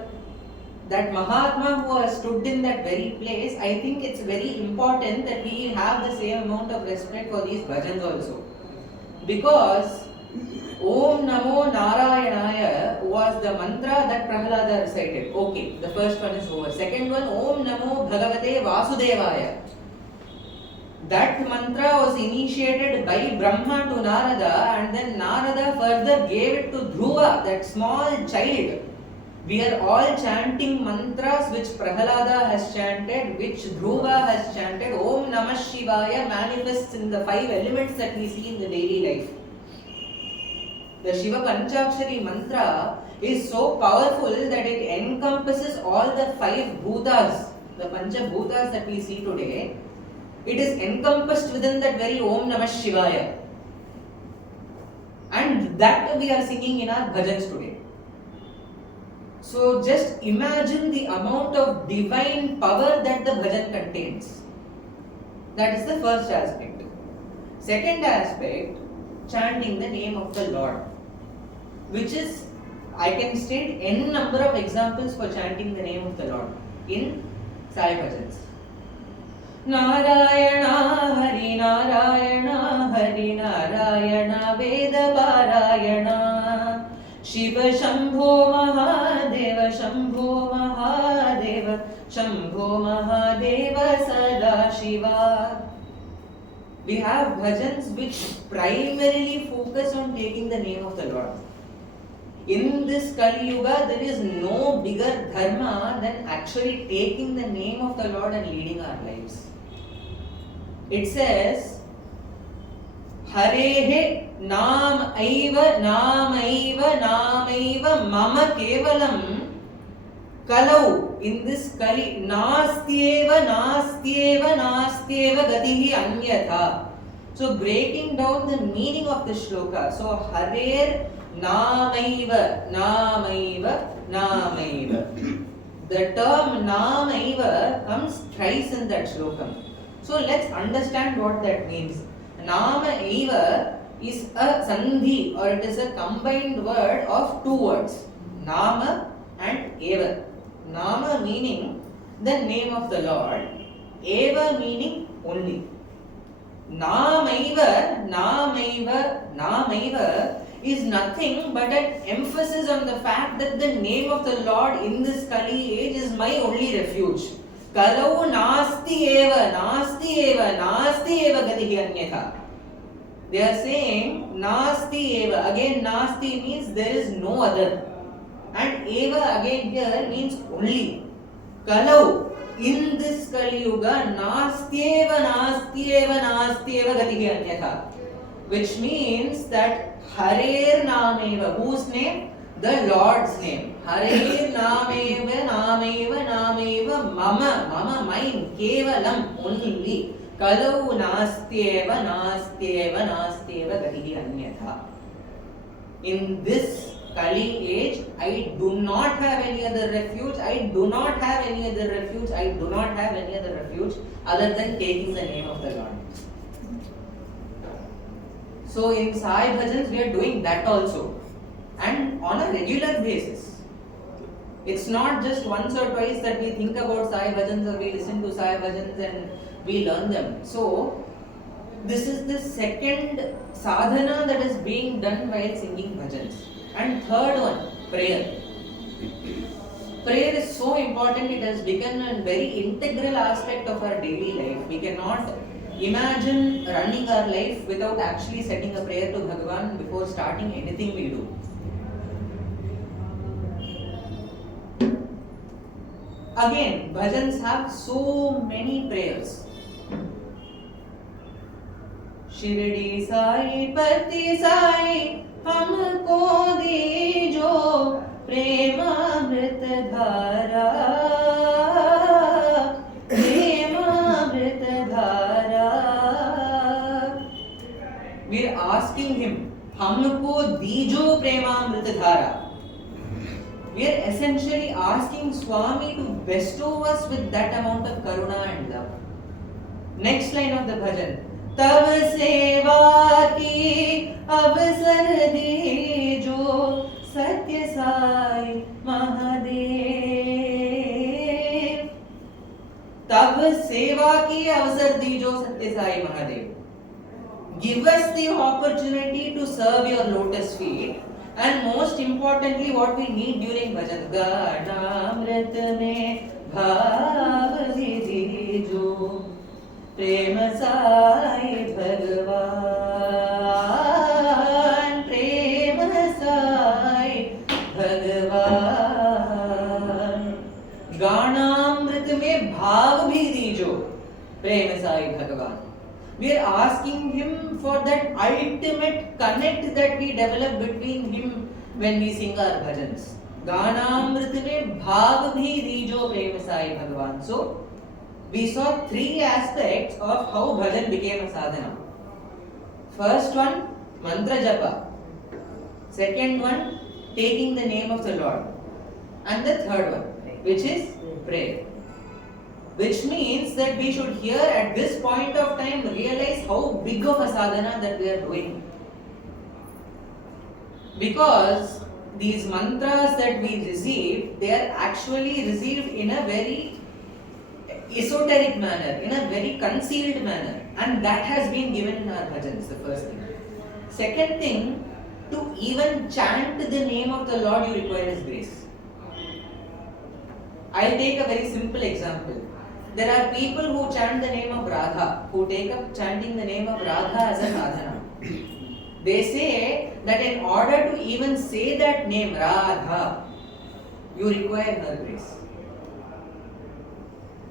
that Mahatma who has stood in that very place, I think it's very important that we have the same amount of respect for these bhajans also. Because Om Namo Narayanaya was the mantra that Prahalada recited. Okay, the first one is over. Second one, Om Namo Bhagavate Vasudevaya. That mantra was initiated by Brahma to Narada, and then Narada further gave it to Dhruva, that small child. We are all chanting mantras which Prahalada has chanted, which Dhruva has chanted. Om Namah Shivaya manifests in the 5 elements that we see in the daily life. The Shiva Panchakshari mantra is so powerful that it encompasses all the 5 bhutas, the Pancha bhutas that we see today. It is encompassed within that very Om Namah Shivaya. And that we are singing in our bhajans today. So just imagine the amount of divine power that the bhajan contains. That is the first aspect. Second aspect, chanting the name of the Lord, which is, I can state n number of examples for chanting the name of the Lord in Sai Bhajans. Narayana Hari Narayana Hari Narayana Veda Parayana Shiva Shambho Mahadeva Shambho Mahadeva Shambho Mahadeva Sada Shiva. We have bhajans which primarily focus on taking the name of the Lord. In this Kali Yuga, there is no bigger dharma than actually taking the name of the Lord and leading our lives. It says, Harehe Nam Aiva Nam Aiva Nam Aiva Mama Kevalam Kalau. In this Kali, Nastyeva Nastyeva Nastyeva Gatihi Anyatha. So breaking down the meaning of the shloka. So Harer Namaiva Namaiva Namaiva. The term Namaiva comes thrice in that shloka. So let's understand what that means. Namaiva is a sandhi, or it is a combined word of 2 words, Nama and Eva. Nama meaning the name of the Lord, Eva meaning only. Namaiva, Namaiva, Namaiva is nothing but an emphasis on the fact that the name of the Lord in this Kali age is my only refuge. Kalau nasti eva, nasti eva, nasti eva gatihi anyatha. They are saying nasti eva. Again, nasti means there is no other. And eva again here means only. Kalau, in this Kali Yuga, nastyeva gatihi anyatha. Which means that Harer nameva. Whose name? The Lord's name. Harer nameva mama mine kevalam only. Kalau nastyeva gatihi anyatha. In this Kali age, I do not have any other refuge. I do not have any other refuge other than taking the name of the Lord. So in Sai Bhajans, we are doing that also, and on a regular basis. It's not just once or twice that we think about Sai Bhajans or we listen to Sai Bhajans and we learn them. So this is the second sadhana that is being done while singing bhajans. And third one, prayer. Prayer is so important, it has become a very integral aspect of our daily life. We cannot imagine running our life without actually setting a prayer to Bhagwan before starting anything we do. Again, bhajans have so many prayers. Shirdi Sai पति साई हमको दीजो प्रेमामृत धारा we are asking him हमको दीजो प्रेमामृत धारा. We are essentially asking Swami to bestow us with that amount of karuna and love. Next line of the bhajan, तब सेवा की अवसर दीजो सत्य साई महादेव. तब सेवा की अवसर दीजो सत्य Sai Mahadev. Give us the opportunity to serve your lotus feet, and most importantly what we need during bhajan, गानामृत में भाव दीजो प्रेम साई भगवान, प्रेम साई भगवान. गानामृत में भाव भी दीजो प्रेम साई भगवान. We are asking him for that ultimate connect that we develop between him when we sing our bhajans. गानामृत में भाव भी दीजो प्रेम साई भगवान. So we saw three aspects of how bhajan became a sadhana. First one, mantra japa. Second one, taking the name of the Lord. And the third one, which is prayer. Which means that we should here at this point of time realize how big of a sadhana that we are doing. Because these mantras that we receive, they are actually received in a very esoteric manner, in a very concealed manner, and that has been given in our bhajans, the first thing. Second thing, to even chant the name of the Lord you require is grace. I'll take a very simple example. There are people who chant the name of Radha, who take up chanting the name of Radha as a sadhana. They say that in order to even say that name Radha, you require her grace.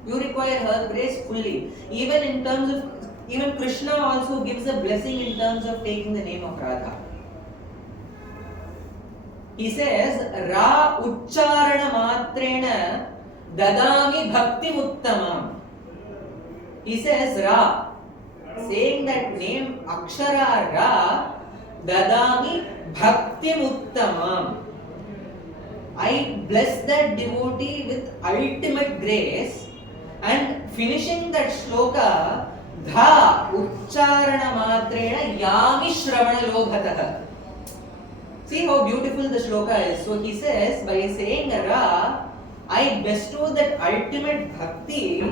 You require her grace fully. Even in terms of, even Krishna also gives a blessing in terms of taking the name of Radha. He says, Ra uchcharana matrena dadami bhakti uttamam. He says Ra, saying that name Akshara Ra, dadami bhakti uttamam. I bless that devotee with ultimate grace. And finishing that shloka, dha uchcharana matrena yami shravana lobhatah. See how beautiful the shloka is. So he says, by saying Ra, I bestow that ultimate bhakti,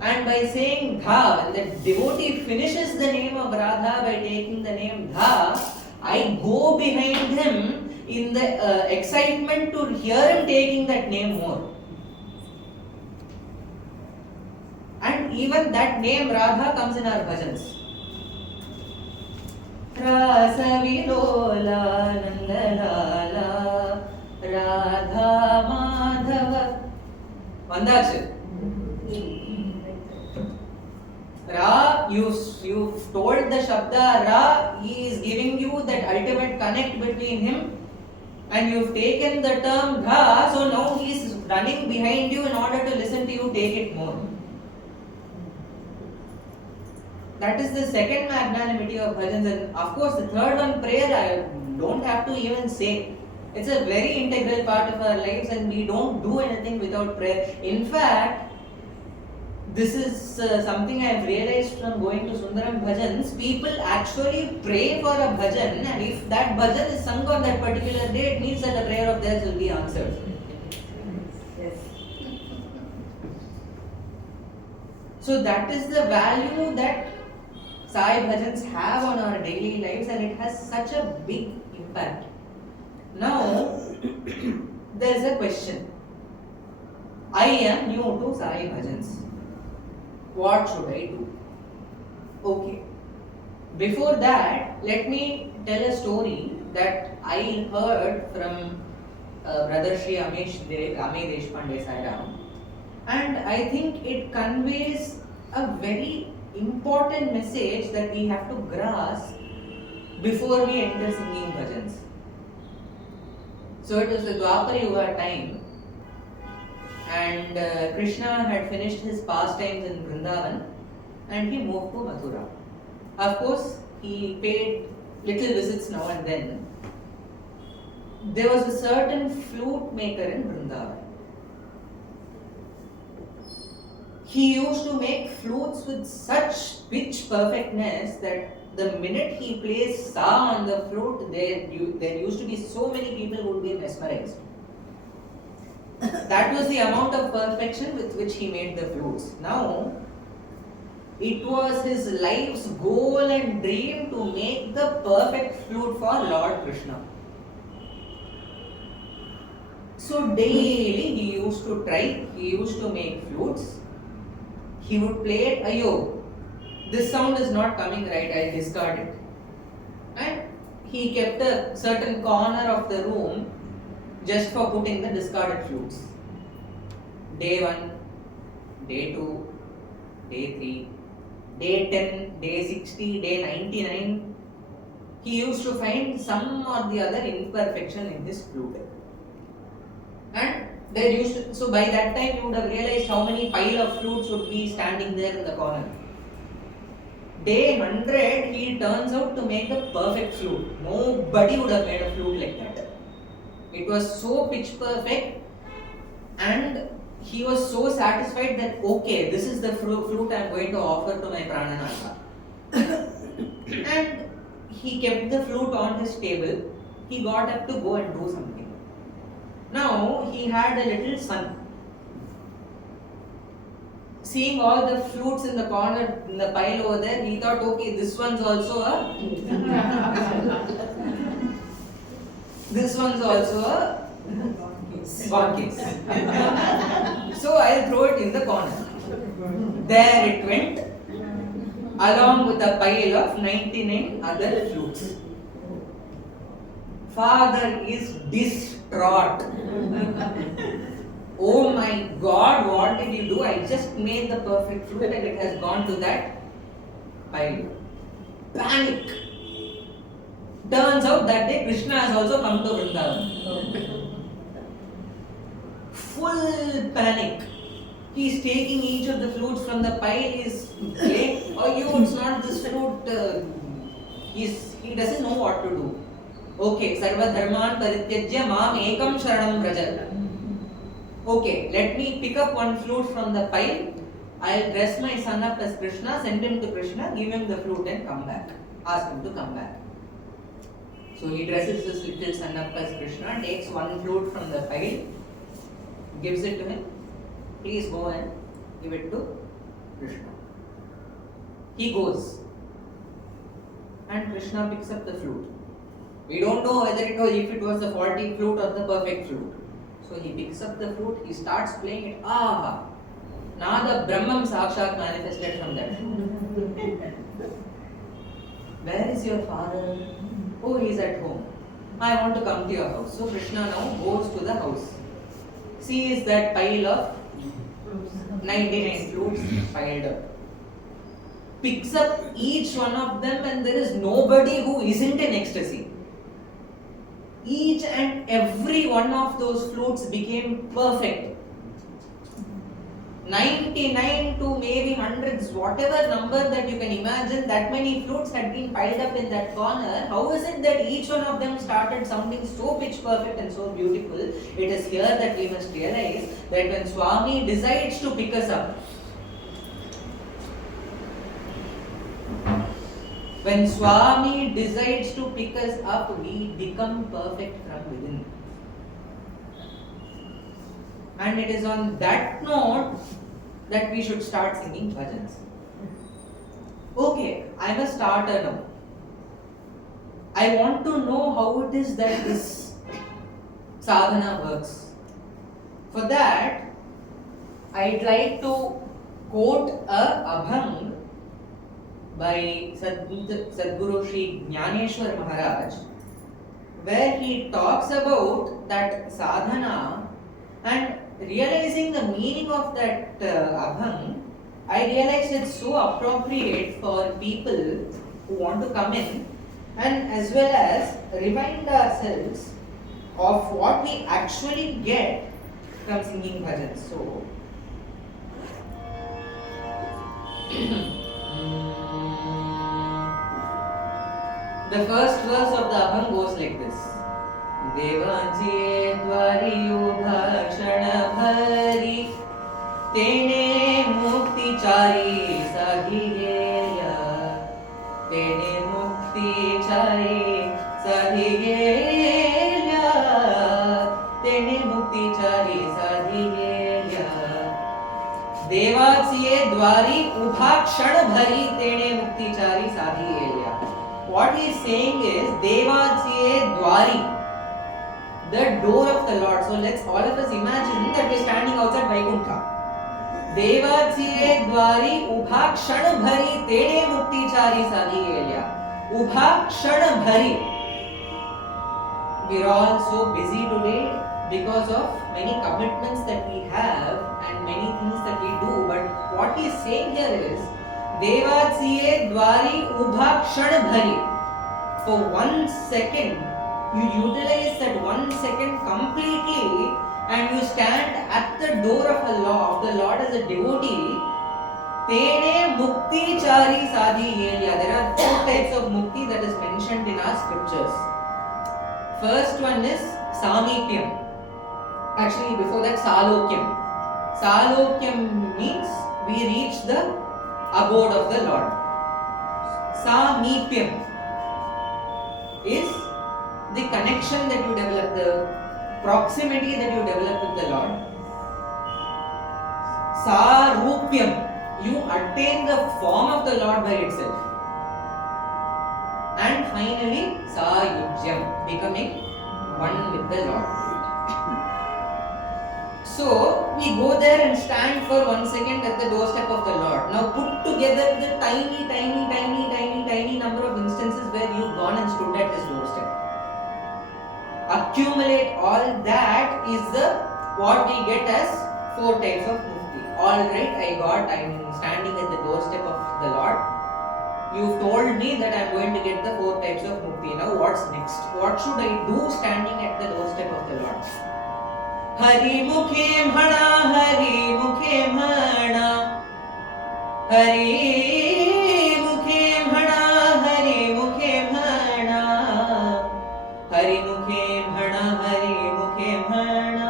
and by saying Dha, when the devotee finishes the name of Radha by taking the name Dha, I go behind him in the excitement to hear him taking that name more. And even that name Radha comes in our bhajans. Rasavilola Nandalala Radha Madhava. Vandakshar. Ra, you've told the Shabda Ra, he is giving you that ultimate connect between him, and you've taken the term Dha, so now he is running behind you in order to listen to you, take it more. That is the second magnanimity of bhajans, and of course the third one, prayer, I don't have to even say. It's a very integral part of our lives, and we don't do anything without prayer. In fact, this is something I have realized from going to Sundaram bhajans. People actually pray for a bhajan, and if that bhajan is sung on that particular day, it means that a prayer of theirs will be answered. Yes. So that is the value that Sai bhajans have on our daily lives, and it has such a big impact. Now, there is a question. I am new to Sai bhajans. What should I do? Okay. Before that, let me tell a story that I heard from Brother Shri Ame Deshpande Sairam, and I think it conveys a very important message that we have to grasp before we enter singing bhajans. So it was the Dwapar Yuga time, and Krishna had finished his pastimes in Vrindavan, and he moved to Mathura. Of course, he paid little visits now and then. There was a certain flute maker in Vrindavan. He used to make flutes with such pitch perfectness that the minute he plays Sa on the flute, there used to be so many people who would be mesmerized. That was the amount of perfection with which he made the flutes. Now, it was his life's goal and dream to make the perfect flute for Lord Krishna. So daily he used to try, he used to make flutes. He would play it, Ayo, this sound is not coming right, I'll discard it. And he kept a certain corner of the room just for putting the discarded flutes. Day 1, day 2, day 3, day 10, day 60, day 99. He used to find some or the other imperfection in his flute. And there used to, so by that time you would have realized how many pile of flutes would be standing there in the corner. Day 100, he turns out to make the perfect flute. Nobody would have made a flute like that. It was so pitch perfect, and he was so satisfied that okay, this is the flute I am going to offer to my Prananatha. And he kept the flute on his table. He got up to go and do something. Now he had a little son. Seeing all the flutes in the corner, in the pile over there, he thought, okay, this one's also a this one's also a gone case. So I'll throw it in the corner. There it went, along with a pile of 99 other flutes. Father is distraught. Oh my God, what did you do? I just made the perfect flute and it has gone to that pile. Panic. Turns out that day Krishna has also come to Vrindavan. Full panic. He's taking each of the flutes from the pile. He's playing. Oh, it's not this flute. He doesn't know what to do. Okay, Sarva Dharman Parityajya Mam Ekam Sharanam Vraja. Okay, let me pick up one flute from the pile. I'll dress my son up as Krishna, send him to Krishna, give him the flute and come back. Ask him to come back. So he dresses his little son up as Krishna, takes one flute from the pile, gives it to him. Please go and give it to Krishna. He goes. And Krishna picks up the flute. We don't know whether if it was the faulty flute or the perfect flute. So he picks up the flute, he starts playing it. Aha! Now the Brahman Sakshat manifested from that. Where is your father? Oh, he's at home. I want to come to your house. So Krishna now goes to the house. Sees that pile of 99 flutes piled up. Picks up each one of them, and there is nobody who isn't in ecstasy. Each and every one of those flutes became perfect. 99 to maybe hundreds, whatever number that you can imagine, that many flutes had been piled up in that corner. How is it that each one of them started sounding so pitch perfect and so beautiful? It is here that we must realize that when Swami decides to pick us up, when Swami decides to pick us up, we become perfect from within. And it is on that note that we should start singing bhajans. Okay, I am a starter now. I want to know how it is that this sadhana works. For that, I'd like to quote a abhang by Sadguru Sri Jnaneshwar Maharaj, where he talks about that sadhana, and realizing the meaning of that abhang, I realized it's so appropriate for people who want to come in, and as well as remind ourselves of what we actually get from singing bhajans. So, the first verse of the abhang goes like this. देवांचे द्वारी उभा क्षण भरी तेने मुक्तिचारी साधी गेल्या तेने मुक्तिचारी साधी गेल्या तेने मुक्तिचारी साधी गेल्या देवाचे द्वारी उभा क्षण भरी तेने मुक्तिचारी साधी गेल्या. What he is saying is देवाचे द्वारी, the door of the Lord. So let's all of us imagine that we are standing outside Vaikuntha. Devachiye dwari ubha kshan bhari tene mukti chari sadhi gelya. Ubha kshan bhari. We are all so busy today because of many commitments that we have and many things that we do. But what he is saying here is Devachiye dwari ubha kshan bhari. For 1 second, you utilize that 1 second completely and you stand at the door of the Lord as a devotee. Tene mukti chari sadhi gelya. There are 2 types of mukti that is mentioned in our scriptures. First one is samipyam. Actually, before that, salokyam. Salokyam means we reach the abode of the Lord. Samipyam is the connection that you develop, the proximity that you develop with the Lord. Sarupyam, you attain the form of the Lord by itself. And finally, Sayujyam, becoming one with the Lord. So, we go there and stand for 1 second at the doorstep of the Lord. Now put together the tiny number of instances where you've gone and stood at His doorstep. Accumulate all that is what we get as 4 types of mukti. Alright, I'm standing at the doorstep of the Lord. You've told me that I'm going to get the 4 types of mukti. Now what's next? What should I do standing at the doorstep of the Lord? Hari mukhe mhana, Hari mukhe mhana, Hari mukhe mhana, Hari mukhe mhana, Hari mukhe mhana, Hari mukhe mhana,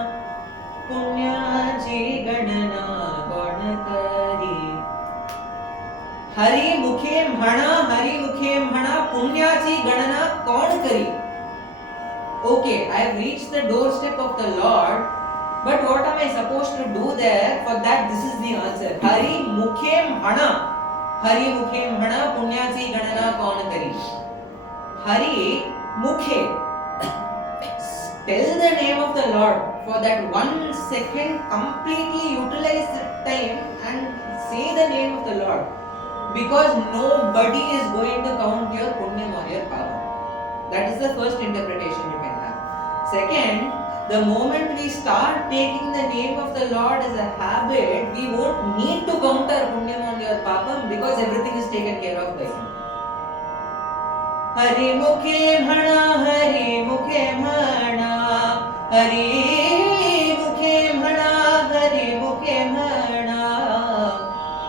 punyaji ganana kaun kari. Hari mukhe mhana, punyaji ganana kaun kari. Okay, I have reached the doorstep of the Lord, but what am I supposed to do there? For that, this is the answer. Hari mukhe mhana, punyaji ganana kaun kari. Hari mukhe. Tell the name of the Lord. For that 1 second, completely utilize the time and say the name of the Lord. because nobody is going to count your punyam or your papam. That is the first interpretation you can have. Second, the moment we start taking the name of the Lord as a habit, we won't need to count our punyam or your papam because everything is taken care of by Him. Hari mukhe bhana, Hari mukhe bhana, Hari mukhe bhana, Hari mukhe bhana,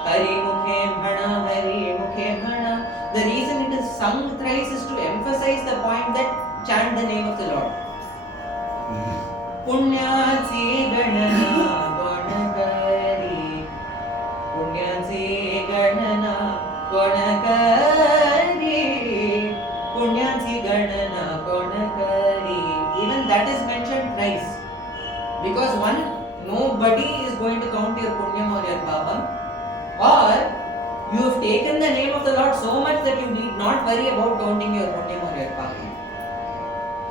Hari mukhe bhana, Hari mukhe bhana. The reason it is sung thrice is to emphasize the point that chant the name of the Lord. Punyachi ganana gonakari, Punyachi ganana gonakari, Punyachi ganana gonakari. Even that is mentioned thrice. Because one, nobody is going to count your punyam or your papam, or you have taken the name of the Lord so much that you need not worry about counting your punyam or your papam.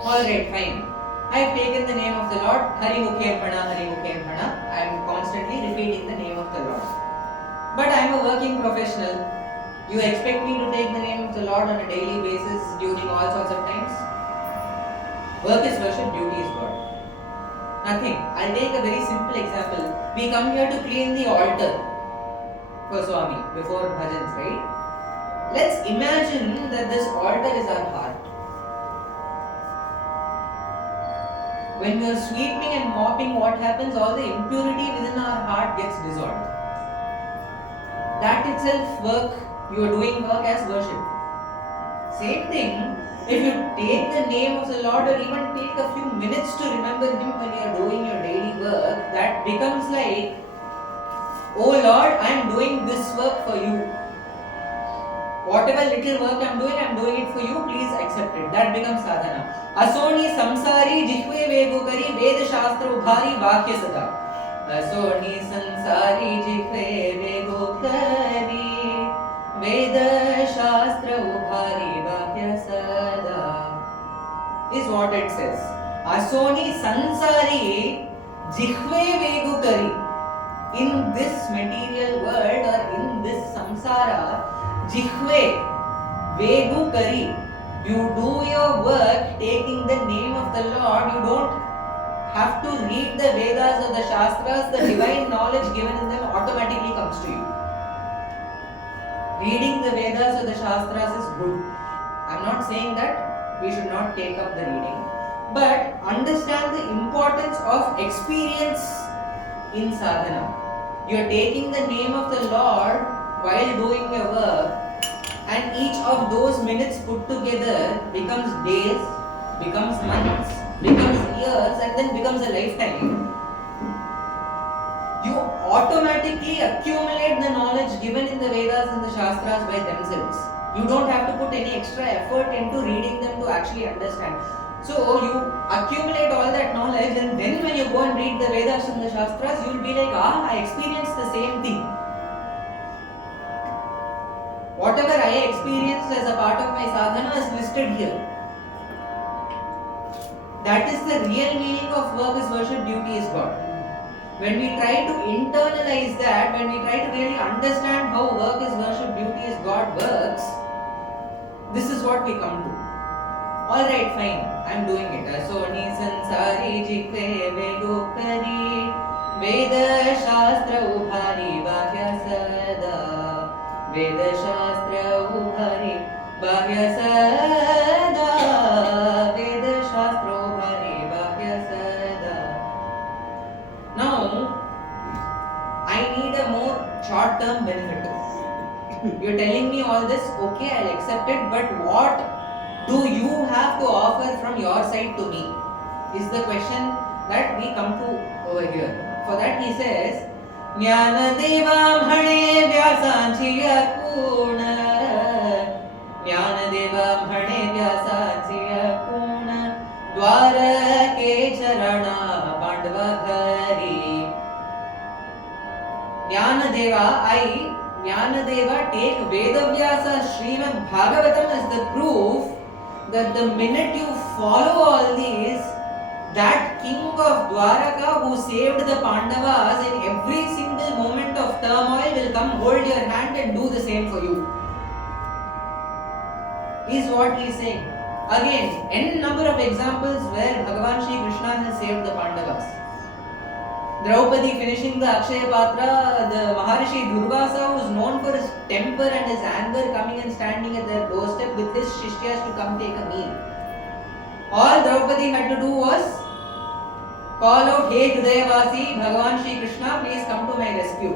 Alright, fine. I have taken the name of the Lord, Hari Mukhe Bhana, Hari Mukhe Bhana. I am constantly repeating the name of the Lord. But I am a working professional. You expect me to take the name of the Lord on a daily basis during all sorts of times? Work is worship, duty is God. Nothing. I'll take a very simple example. We come here to clean the altar for Swami before bhajans, right? Let's imagine that this altar is our heart. When we are sweeping and mopping, what happens? All the impurity within our heart gets dissolved. That itself you are doing work as worship. Same thing, if you take the name of the Lord or even take a few minutes to remember Him when you are doing your daily work, that becomes like, oh Lord, I am doing this work for you. Whatever little work I am doing it for you, please accept it. That becomes sadhana. Asoni samsari jihve vegukari ved shastra ubhari vakya sada. Asoni samsari jihve vegukari ved shastra ubhari vakya sada. Is what it says. Asoni samsari jihve vegukari. In this material world or in this samsara, jihve vegukari. You do your work taking the name of the Lord. You don't have to read the Vedas or the Shastras. The divine knowledge given in them automatically comes to you. Reading the Vedas or the Shastras is good. I am not saying that we should not take up the reading. But understand the importance of experience in sadhana. You are taking the name of the Lord while doing your work, and each of those minutes put together becomes days, becomes months, becomes years, and then becomes a lifetime. You automatically accumulate the knowledge given in the Vedas and the Shastras by themselves. You don't have to put any extra effort into reading them to actually understand. So you accumulate all that knowledge, and then when you go and read the Vedas and the Shastras, you will be like, I experienced the same thing. Whatever I experienced as a part of my sadhana is listed here. That is the real meaning of work is worship, duty is God. When we try to internalize that, when we try to really understand how work is worship, duty is God works, this is what we come to. Alright, fine, I am doing it. Asoni sansari jikve vegukari Veda shastra ubhari vakya sada Veda shastra ubhari vakya sada Veda shastra ubhari vakya sada. Now, I need a more short-term benefit. You are telling me all this, okay, I'll accept it, but what do you have to offer from your side to me? Is the question that we come to over here. For that he says, Jnana deva bhane vyasanchiya kuna Jnana deva bhane vyasanchiya kuna Dwara ke charana pandava ghari. Jnana deva, Jnana deva take Vedavyasa Srimad Bhagavatam as the proof that the minute you follow all these, that that king of Dwaraka who saved the Pandavas in every single moment of turmoil will come hold your hand and do the same for you. Is what he is saying. Again, n number of examples where Bhagwan Shri Krishna has saved the Pandavas. Draupadi finishing the Akshaya Patra, the Maharishi Durvasa, who is known for his temper and his anger, coming and standing at their doorstep with his Shishyas to come take a meal. All Draupadi had to do was call out, "Hey Hridayavasi, Bhagwan Shri Krishna, please come to my rescue."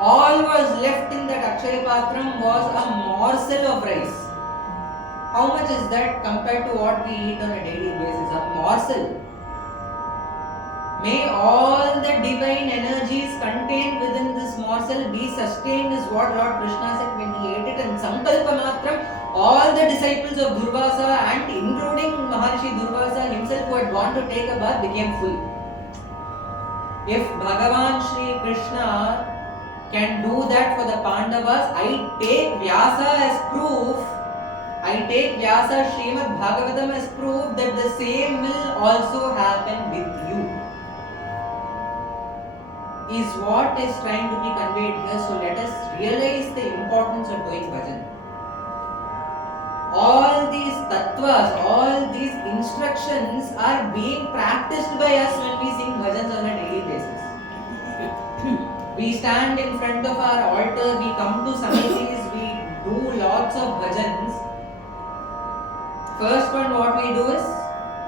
All was left in that Akshaya Patram was a morsel of rice. How much is that compared to what we eat on a daily basis? A morsel. May all the divine energies contained within this morsel be sustained, is what Lord Krishna said when he ate it. And Sankalpa Matram, all the disciples of Durvasa and including Maharishi Durvasa himself who had gone to take a bath became full. If Bhagavan Shri Krishna can do that for the Pandavas, I take Vyasa as proof. I take Vyasa Srimad Bhagavatam as proof that the same will also happen with you. Is what is trying to be conveyed here. So let us realize the importance of doing bhajan. All these tattvas, all these instructions are being practiced by us when we sing bhajans on a daily basis. We stand in front of our altar, we come to Samithis, we do lots of bhajans. First one what we do is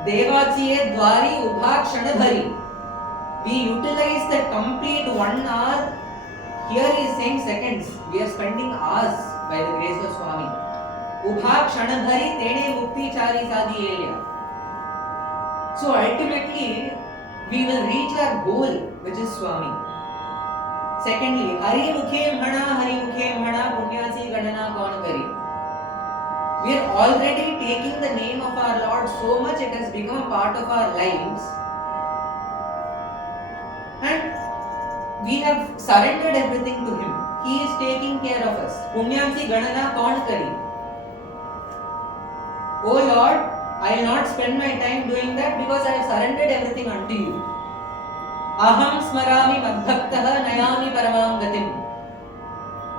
Devatsiye Dwari Ubha Kshanadhari. We utilize the complete 1 hour. Here he is saying seconds. We are spending hours by the grace of Swami. Ubha Kshanadhari Tene Mukti Chari Sadi Elya. So ultimately, we will reach our goal, which is Swami. Secondly, Hari Mukhe Mhana Punyasi Gadana Kaun Kari. We are already taking the name of our Lord so much it has become a part of our lives. And we have surrendered everything to Him. He is taking care of us. Punyamsi Gadana Kaun Kari. Oh Lord, I will not spend my time doing that because I have surrendered everything unto you. Aham smarami madbhaktaha nayami paramam gatim.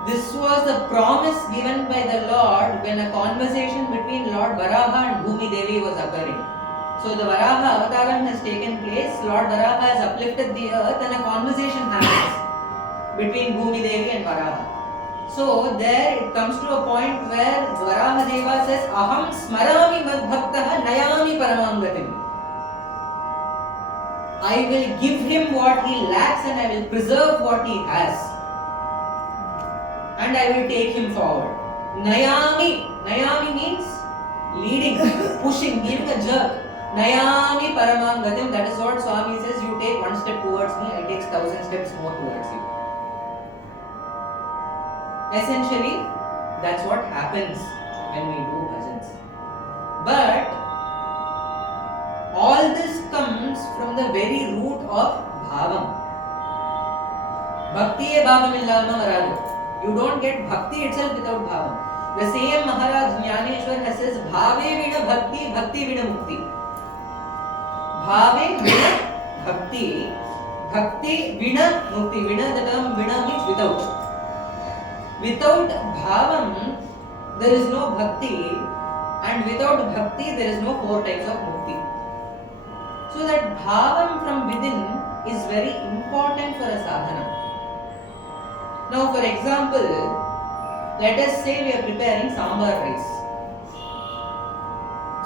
This was the promise given by the Lord when a conversation between Lord Varaha and Bhumi Devi was occurring. So the Varaha avataram has taken place, Lord Varaha has uplifted the earth and a conversation happens between Bhumi Devi and Varaha. So there it comes to a point where Varaha Deva says, Aham smarami madbhaktaha nayami paramam gatim. I will give him what he lacks and I will preserve what he has. And I will take him forward. Nayami means leading, pushing, giving a jerk. Nayami paramam gatim. That is what Swami says. You take 1 step towards me, I take 1,000 steps more towards you. Essentially, that's what happens when we do bhajans. But all this comes from the very root of bhavam. Bhakti e bhavam illama varadu. You don't get bhakti itself without bhavam. The same Maharaj Jnaneshwar has says, Bhave vina bhakti, bhakti vina mukti. Bhave vina bhakti, bhakti vina mukti. Vina, the term vina means without. Without bhavam, there is no bhakti, and without bhakti, there is no 4 types of mukti. So that bhavam from within is very important for a sadhana. Now, for example, let us say we are preparing sambar rice.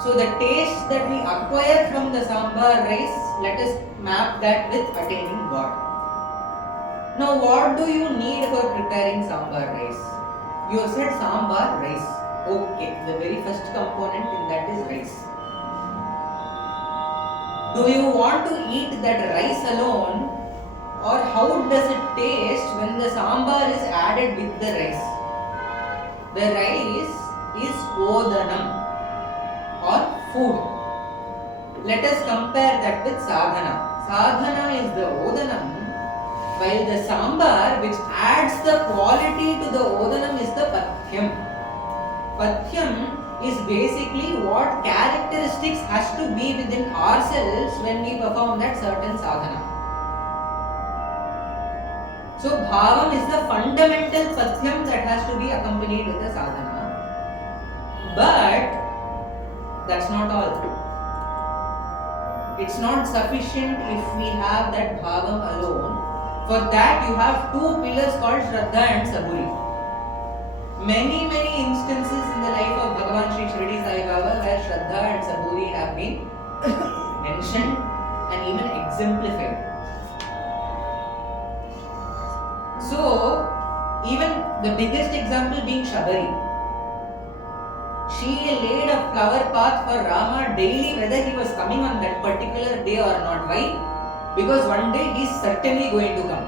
So the taste that we acquire from the sambar rice, let us map that with attaining God. Now, what do you need for preparing sambar rice? You have said sambar rice. Okay, the very first component in that is rice. Do you want to eat that rice alone, or how does it taste when the sambar is added with the rice? The rice is odanam or food. Let us compare that with sadhana. Sadhana is the odanam, while the sambar, which adds the quality to the odanam, is the pathyam. Pathyam is basically what characteristics has to be within ourselves when we perform that certain sadhana. So bhavam is the fundamental pathyam that has to be accompanied with the sadhana. But that's not all. It's not sufficient if we have that bhavam alone. For that you have two pillars called Shraddha and Saburi. Many instances in the life of Bhagwan Sri Shirdi Sai Baba where Shraddha and Saburi have been mentioned and even exemplified. So, even the biggest example being Shabari. She laid a flower path for Rama daily whether he was coming on that particular day or not. Why? Because one day he is certainly going to come.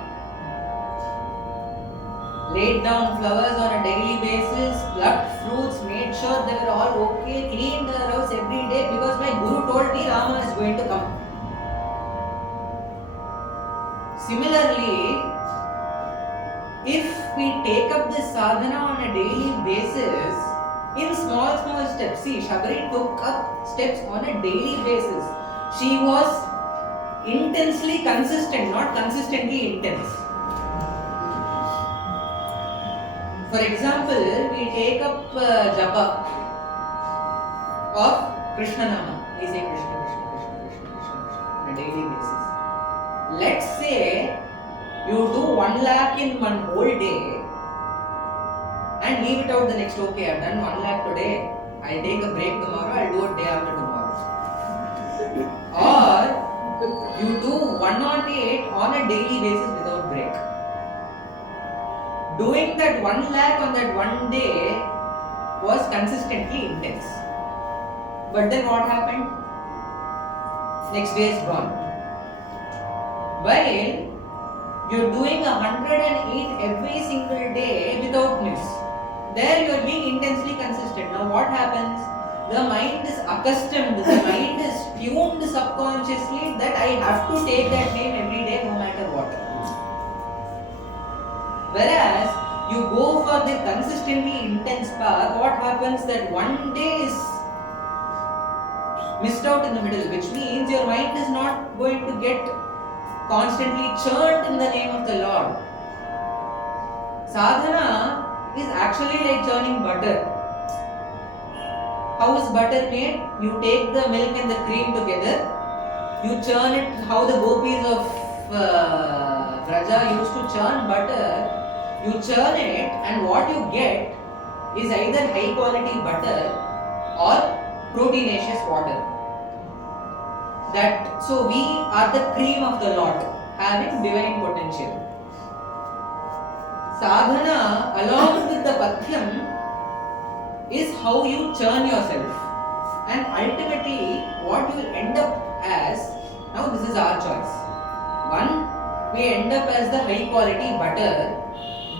Laid down flowers on a daily basis, plucked fruits, made sure they were all okay, cleaned her house every day because my Guru told me Rama is going to come. Similarly, if we take up this sadhana on a daily basis, in small steps, see, Shabari took up steps on a daily basis. She was intensely consistent, not consistently intense. For example, we take up japa of Krishna Nama. We say Krishna on a daily basis. Let's say you do 1 lakh in one whole day and leave it out the next. Okay, I've done 1 lakh today. I'll take a break tomorrow. I'll do it day after tomorrow. Or you do 108 on a daily basis without break. Doing that 1 lakh on that one day was consistently intense. But then what happened? Next day is gone. While you're doing 108 every single day without miss, there you're being intensely consistent. Now what happens? The mind is accustomed, the mind is tuned subconsciously that I have to take that name every day no matter what. Whereas you go for the consistently intense path, what happens that one day is missed out in the middle, which means your mind is not going to get constantly churned in the name of the Lord. Sadhana is actually like churning butter. How is butter made? You take the milk and the cream together, you churn it, how the gopis of Braja used to churn butter. You churn it and what you get is either high quality butter or proteinaceous water. So we are the cream of the Lord, having divine potential. Sadhana along with the pathyam is how you churn yourself. And ultimately what you will end up as, now this is our choice. One, we end up as the high quality butter,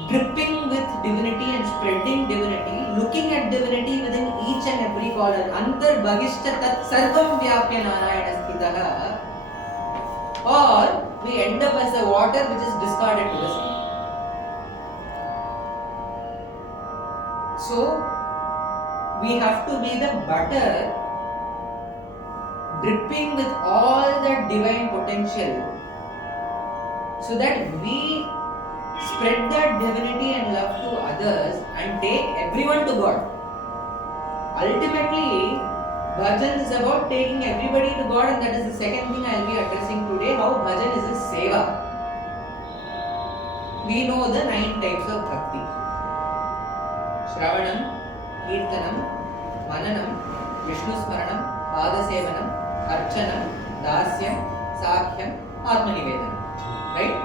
dripping with divinity and spreading divinity, looking at divinity within each and every corner. Antar bhagishta tat sarvam vyapya narayana sthitaha. Or we end up as the water which is discarded to the sea. So we have to be the butter dripping with all that divine potential so that we spread that divinity and love to others and take everyone to God. Ultimately, Bhajan is about taking everybody to God, and that is the second thing I will be addressing today, how Bhajan is a seva. We know the 9 types of bhakti. Shravanam, Kirtanam, Mananam, Vishnu Smaranam, Padasevanam, Archanam, Dasyam, Sakhyam, Atmanivedanam. Right?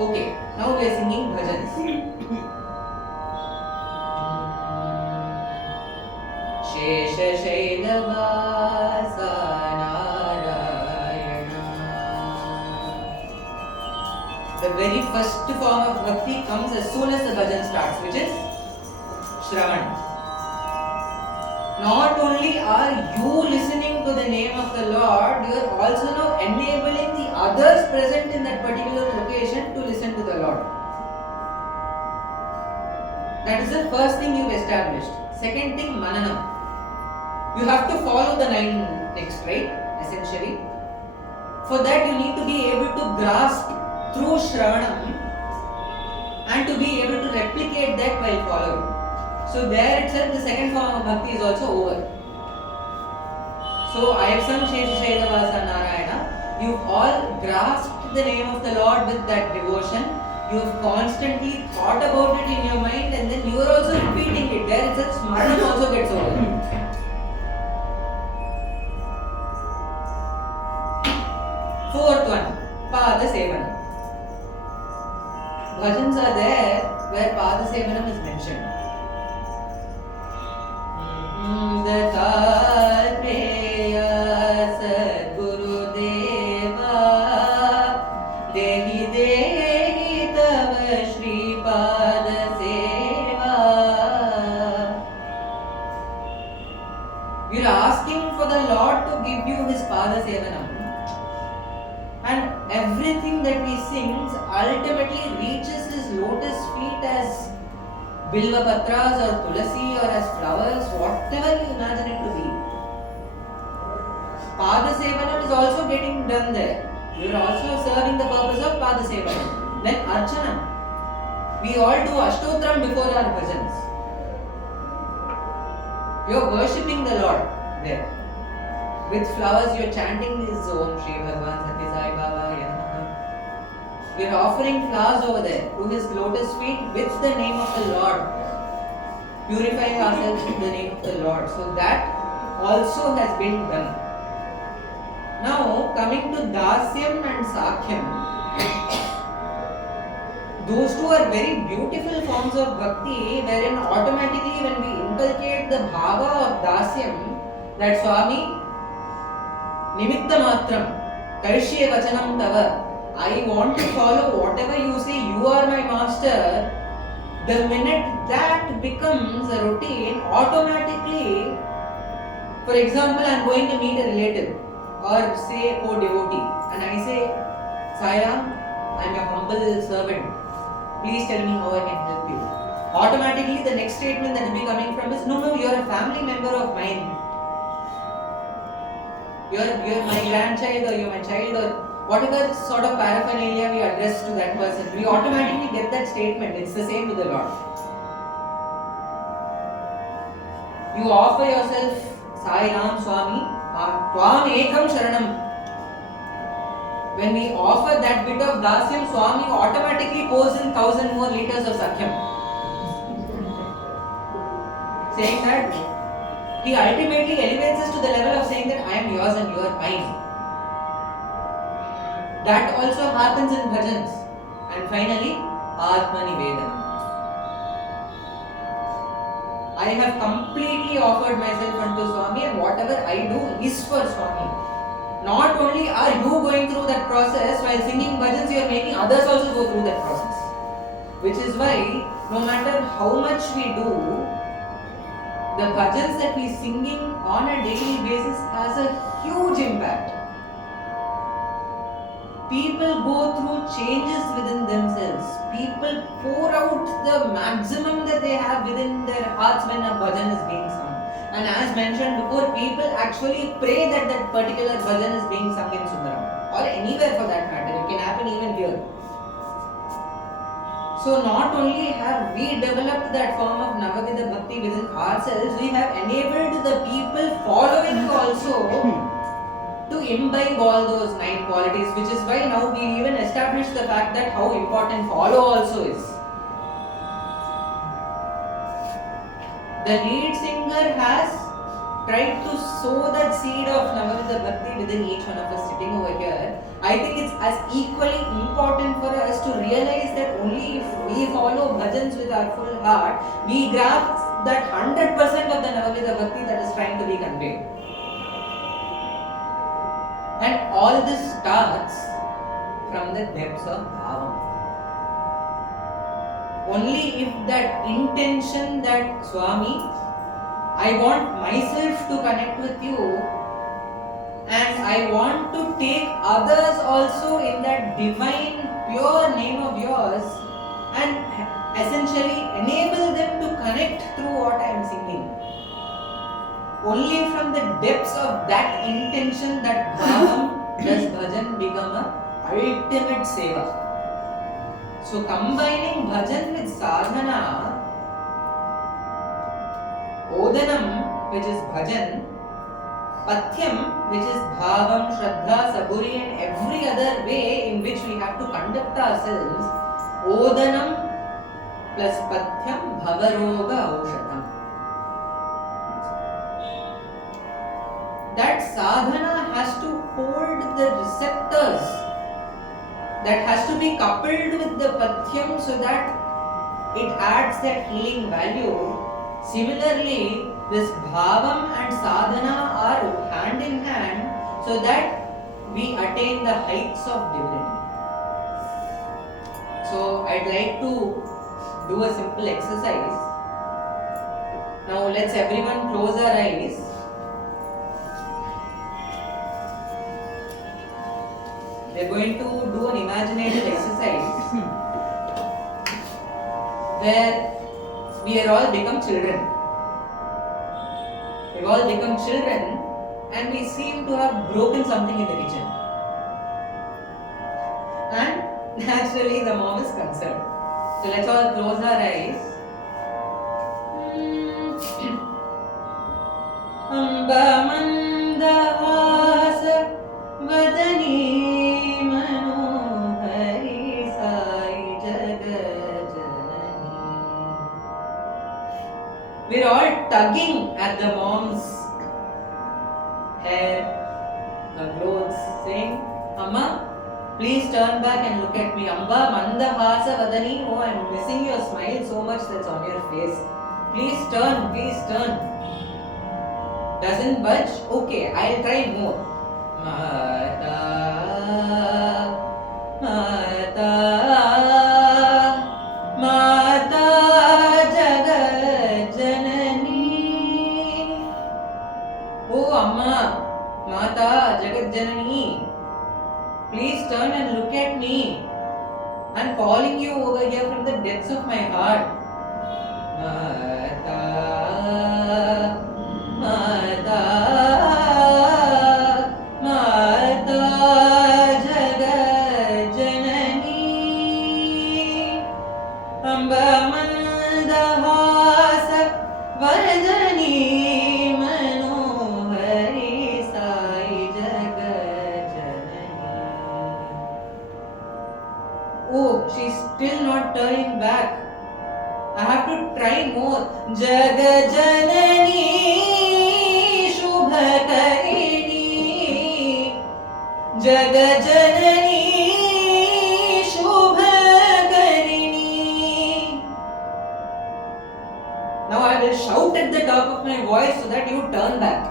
Okay, now we are singing bhajans. Shesha Shailavasa Narayana. The very first form of bhakti comes as soon as the bhajan starts, which is Shravan. Not only are you listening to the name of the Lord, you are also now enabling the others present in that particular location to listen to the Lord. That is the first thing you've established. Second thing, mananam. You have to follow the 9 next, right? Essentially. For that you need to be able to grasp through Shravanam and to be able to replicate that while following. So there itself the second form of bhakti is also over. So I have sung Shesha Shailavasa Narayana. You've all grasped the name of the Lord with that devotion. You have constantly thought about it in your mind and then you are also repeating it. There itself Smaranam also gets over. Fourth one, Pada Sevanam. Bhajans are there where Pada Sevanam is mentioned. Datatreya Sadguru Deva Dehi Dehi Tava Shri Pada Seva. You are asking for the Lord to give you His Pada Sevanam. And everything that we sing ultimately reaches His lotus feet as Bilva Patras or Tulasi or as flowers, whatever you imagine it to be. Pada Sevanam is also getting done there. You are also serving the purpose of Pada Sevanam. Then Archana. We all do Ashtotram before our bhajans. You are worshipping the Lord there. With flowers you are chanting this Om Shri Bhagwan Sathya Sai Baba Yamaha. We are offering flowers over there to His lotus feet with the name of the Lord. Purifying ourselves in the name of the Lord. So that also has been done. Now coming to Dasyam and Sakhyam. Those two are very beautiful forms of bhakti wherein automatically when we inculcate the bhava of Dasyam, that Swami Nimitta matram, Karishye vachanam tava. I want to follow whatever you say, you are my master. The minute that becomes a routine, automatically, for example, I am going to meet a relative or say a devotee and I say, Sai Ram, I am your humble servant. Please tell me how I can help you. Automatically, the next statement that will be coming from is, no, you are a family member of mine. You're my grandchild or you're my child or whatever sort of paraphernalia we address to that person, we automatically get that statement. It's the same with the Lord. You offer yourself, Sai Ram Swami, Tvam Ekam Sharanam. When we offer that bit of Dasyam, Swami automatically pours in 1,000 more liters of Sakhyam. Saying that He ultimately elevates us to the level of saying that I am yours and you are mine. That also happens in bhajans. And finally, Atma Nivedana. I have completely offered myself unto Swami and whatever I do is for Swami. Not only are you going through that process, while singing bhajans you are making others also go through that process. Which is why no matter how much we do, the bhajans that we singing on a daily basis has a huge impact. People go through changes within themselves. People pour out the maximum that they have within their hearts when a bhajan is being sung. And as mentioned before, people actually pray that that particular bhajan is being sung in Sundaram or anywhere for that matter. It can happen even here. So not only have we developed that form of Navavidha Bhakti within ourselves, we have enabled the people following also to imbibe all those 9 qualities, which is why now we even established the fact that how important follow also is. The lead singer has tried to sow that seed of Navavidha Bhakti within each one of us sitting over here. I think it's as equally important for us to realize that only if we follow bhajans with our full heart, we grasp that 100% of the Navavidha Bhakti that is trying to be conveyed. And all this starts from the depths of bhava. Only if that intention that Swami, I want myself to connect with you and I want to take others also in that divine pure name of yours and essentially enable them to connect through what I am singing. Only from the depths of that intention, that bhavam, does bhajan become a ultimate seva. So combining bhajan with sadhana, odanam, which is bhajan, pathyam, which is bhavam, shraddha, saburi, and every other way in which we have to conduct ourselves, odanam plus pathyam bhavaroga aushadam. That sadhana has to hold the receptors, that has to be coupled with the pathyam so that it adds that healing value. Similarly, this bhavam and sadhana are hand in hand so that we attain the heights of divinity. So I'd like to do a simple exercise. Now let's everyone close our eyes. We are going to do an imaginative exercise where we are all become children. We've all become children and we seem to have broken something in the kitchen. And naturally the mom is concerned. So let's all close our eyes. Amba mandahasa vadani manohari sai jagajanani. We're all tugging at the mom's hair, her clothes, saying, Amma, please turn back and look at me. Amba mandahasa vadani. Oh, I'm missing your smile so much that's on your face. Please turn, please turn. Doesn't budge? Okay, I'll try more. Mata, Mata, Mata Jagat Janani. Oh, Amma, Mata Jagat Janani. Please turn and look at me. I'm calling you over here from the depths of my heart. Mata, Mata, Mata Jagat Janani. Amba mandahasa vardani manohari sai Jagat Janani. Oh, she's still not turning back. I have to try more. Jagat Janani Shubhakarini. Jagat Janani Shubhakarini. Now I will shout at the top of my voice so that you turn back.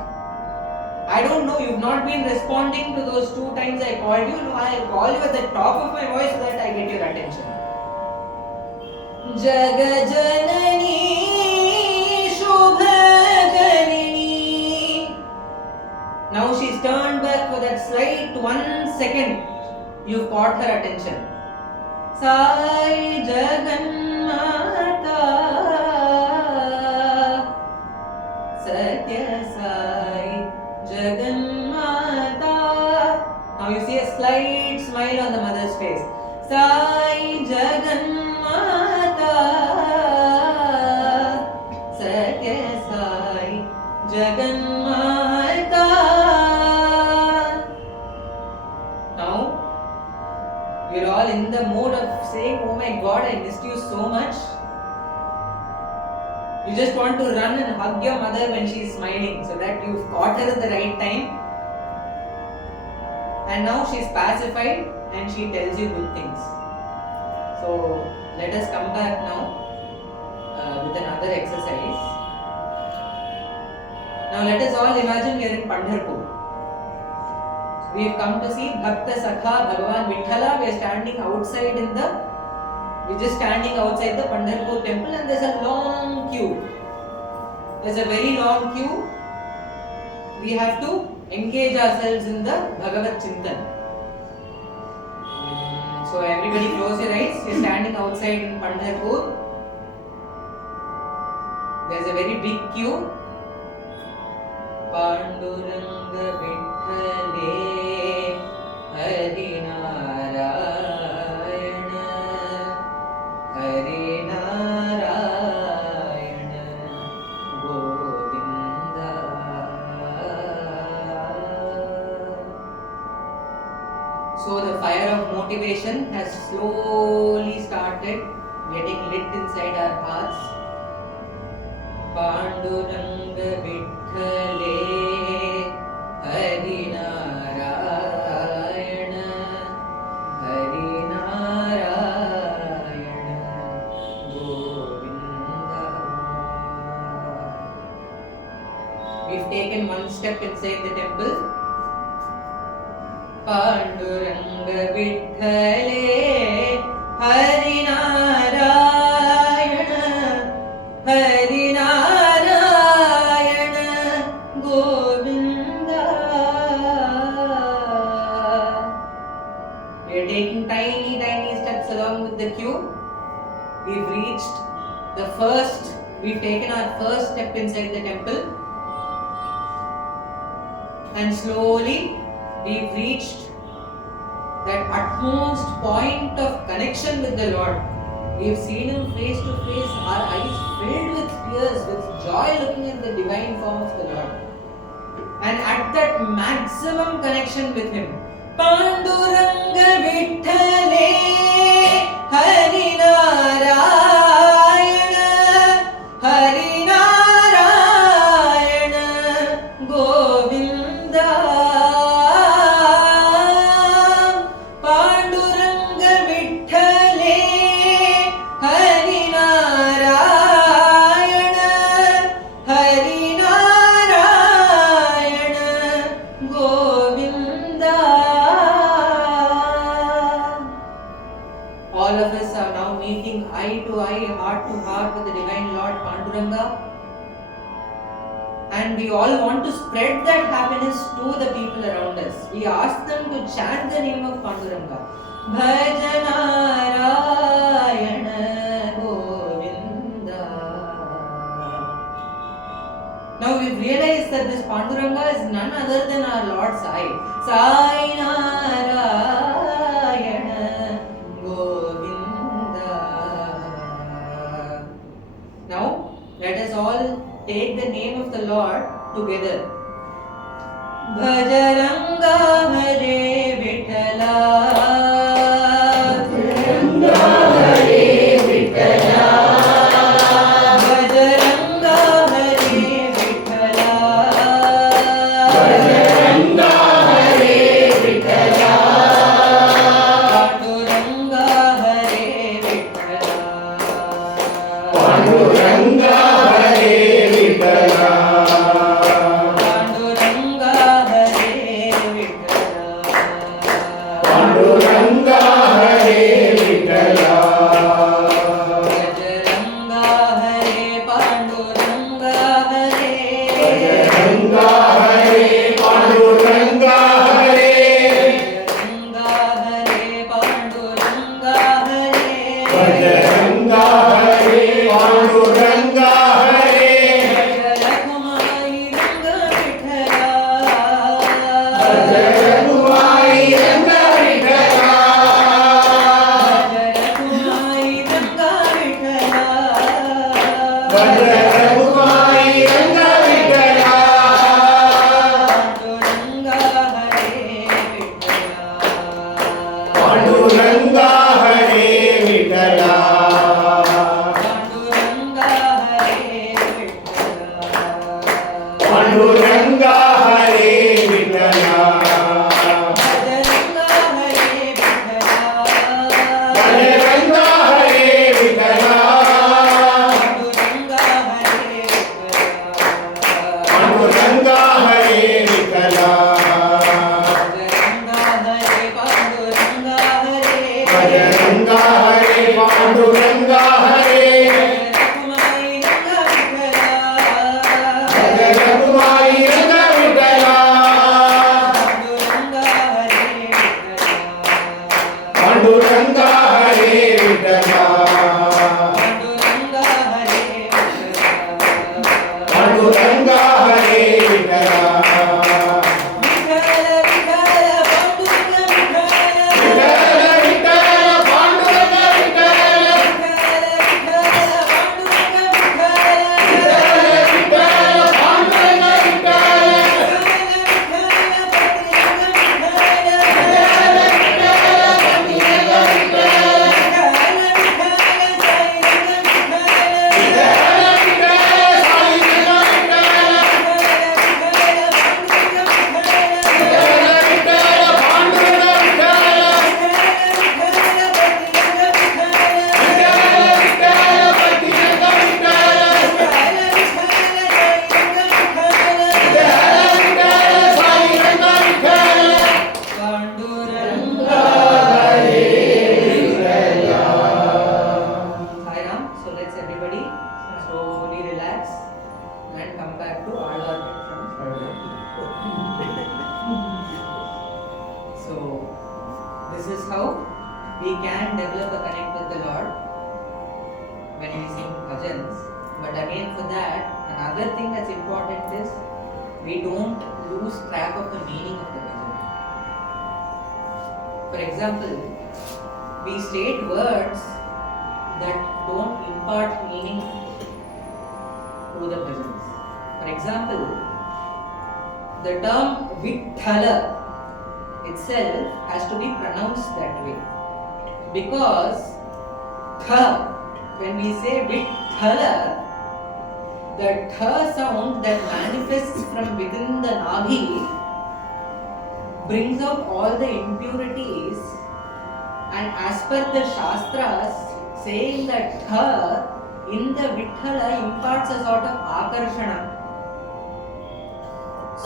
I don't know, you've not been responding to those 2 times I called you. No, I'll call you at the top of my voice so that I get your attention. Jagat Janani Shubhakarini. Now she's turned back for that slight 1 second. You've caught her attention. Sai Jagannata Sathya Sai Jagannata. Now you see a slight smile on the mother's face. Sai Jagannata Sathya Sai Jagannata. Now we're all in the mood of saying, oh my God, I missed you so much. You just want to run and hug your mother when she is smiling so that you've caught her at the right time. And now she's pacified and she tells you good things. So let us come back now with another exercise. Now let us all imagine we are in Pandharpur. We have come to see Bhakta Sakha Bhagwan Vithala. We are standing outside we're just standing outside the Pandharpur temple and there's a long queue. There's a very long queue. We have to engage ourselves in the Bhagavat Chintan. So everybody close your eyes. We're standing outside in Pandharpur. there's a very big queue. Panduranga Vitthale Hari Narayana Hari Narayana Govinda. So the fire of motivation has slowly started getting lit inside our hearts. Panduranga Vitthale Hari Narayana Hari Narayana Govinda. We've taken one step inside the temple. Panduranga Vitthale Hari Narayana Hari Narayana Govinda. We are taking tiny steps along with the queue. We've taken our first step inside the temple. And slowly we've reached that utmost point of connection with the Lord. We've seen Him face to face, our eyes filled with tears, with joy looking at the divine form of the Lord. And at that maximum connection with Him, Panduranga Vitthale Hari Narayana Hari Narayana Govinda. Panduranga Vitthale Hari Narayana Hari Narayana Govinda. All of us are now meeting eye to eye, heart to heart with the Divine Lord Panduranga. And we all want to spread that happiness to the people around us. We ask them to chant the name of Panduranga. Bhajan Narayana Govinda. Now we've realized that this Panduranga is none other than our Lord Sai. Sai Narayana Govinda. Now let us all take the name of the Lord together. Bhajaranga Hare Vithala. Bhajaranga Hare Vithala. Bhajaranga Hare Vithala. Bhajaranga Hare Vithala. Panduranga Hare Vithala. Panduranga Hare Vithala. Panduranga Hare Vithala. Panduranga Hare Vithala. Bhajaranga Hare Panduranga Hare. Bhajaranga Hare Panduranga Hare. Bhajaranga Hare Panduranga Hare. Bhajaranga Hare Panduranga Hare. Bhajaragumai Ranga Vithala. Bhajaragumai Ranga Vithala. Bhajaragumai Ranga Vithala. Bhajaragumai Ranga Vithala. Panduranga Hare Vithala. Panduranga Hare Vithala. Panduranga Hare Vithala. Panduranga Hare Vithala. Bhajaranga Hare Vithala. Panduranga Hare Vithala. Bhajaranga Hare Panduranga Hare. Bhajaragumai Ranga Vithala. Panduranga Hare Vithala. Panduranga Hare Vithala. is how we can develop a connect with the Lord when we sing bhajans. But again, for that, another thing that's important is we don't lose track of the meaning of the bhajan. For example, we state words that don't impart meaning to the bhajans. For example, the term Vithala itself has to be pronounced that way, because tha, when we say Vithala, the tha sound that manifests from within the nabhi brings out all the impurities, and as per the shastras, saying that tha in the Vithala imparts a sort of akarshana.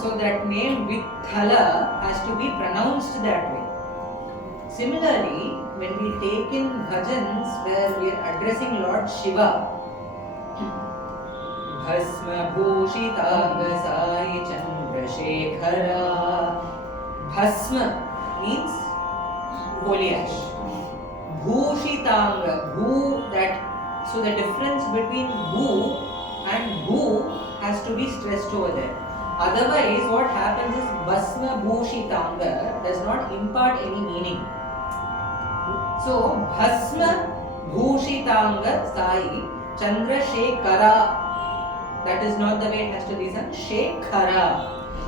So that name Vithala has to be pronounced that way. Similarly, when we take in bhajans where we are addressing Lord Shiva, Bhasma Bhushitanga Sai Chandrasekhara. Bhasma means holy ash. Bhushitanga, Bhu, that, so the difference between Bhu and Bhu has to be stressed over there. Otherwise, what happens is Bhasma Bhushitanga does not impart any meaning. So, Bhasma Bhushitanga Sai Chandrasekhara. That is not the way it has to be sung. Shekhara.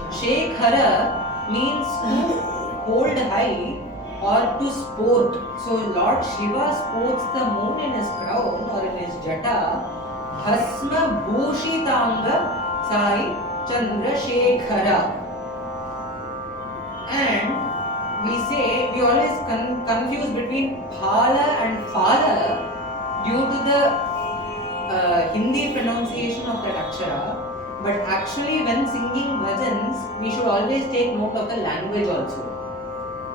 Shekhara means to hold high or to sport. So, Lord Shiva sports the moon in his crown or in his jata. Bhasma Bhushitanga Sai Chandrasekhara. And we say, we always confuse between Phala and Phala due to the Hindi pronunciation of that akshara. But actually, when singing bhajans, we should always take note of the language also.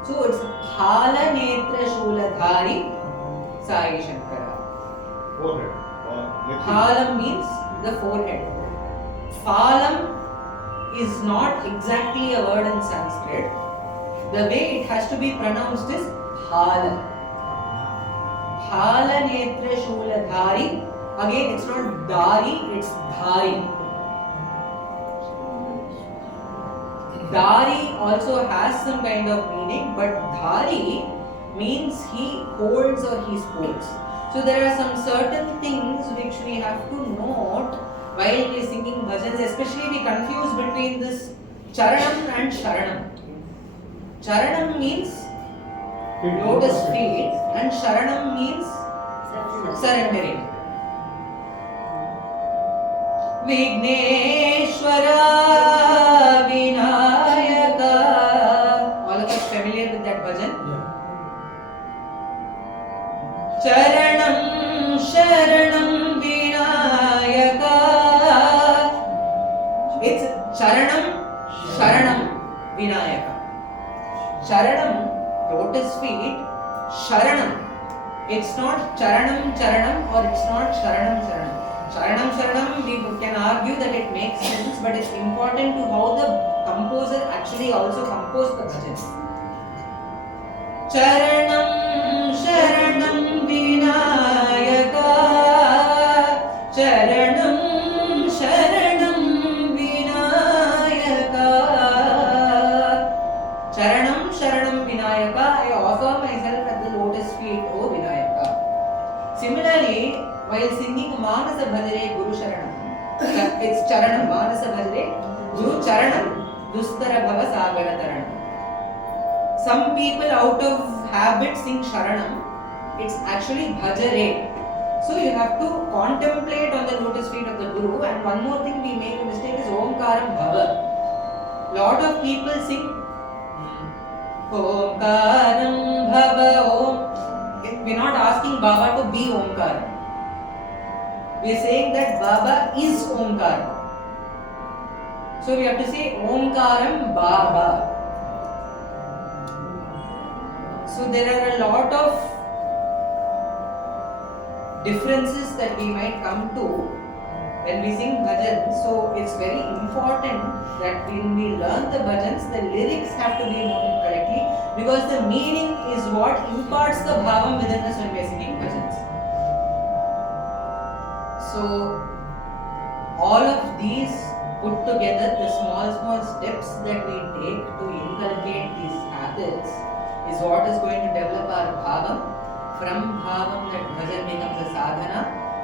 So it's Phala Netra Shuladhari Sai Shankara. Forehead. Phalam means the forehead. Phalam is not exactly a word in Sanskrit. The way it has to be pronounced is Phala. Phala Netra Shuladhari. Again, it's not Dari, it's Dhari. Dari also has some kind of meaning, but Dhari means he holds or he sports. So there are some certain things which we have to note while we are singing bhajans, especially we confuse between this Charanam and Sharanam. Charanam means lotus feet and Sharanam means surrendering. Vigneshwara Vinayaka. All of us familiar with that bhajan? Charanam Sharanam Vinayaka. It's Charanam Sharanam Vinayaka. Charanam, lotus feet. Sharanam. It's not Charanam Charanam or it's not Sharanam Sharanam. Sharanam Sharanam, we can argue that it makes sense, but it's important to how the composer actually also composed the bhajan. Charanam Sharanam Vinayaka. Charanam Sharanam Vinayaka. Charanam Sharanam Vinayaka. I offer myself at the lotus feet, O Vinayaka. Similarly, while singing Manasa Bhajare Guru Sharanam, it's Charanam, Manasa Bhajare Guru Charanam, Dustara Bhava Sagara Taranam. Some people out of habit sing Sharanam, it's actually Bhajare. So you have to contemplate on the lotus feet of the Guru. And one more thing we make a mistake is Omkaram Bhava. Lot of people sing Omkaram Bhava Om. We're not asking Baba to be Omkaram. We are saying that Baba is Omkaram. So we have to say Omkaram Baba. So there are a lot of differences that we might come to when we sing bhajans. So it's very important that when we learn the bhajans, the lyrics have to be noted correctly, because the meaning is what what imparts the bhavam within us when we are singing bhajans. So all of these put together, the small steps that we take to inculcate these habits is what is going to develop our bhavam. From bhavam, that bhajan becomes a sadhana,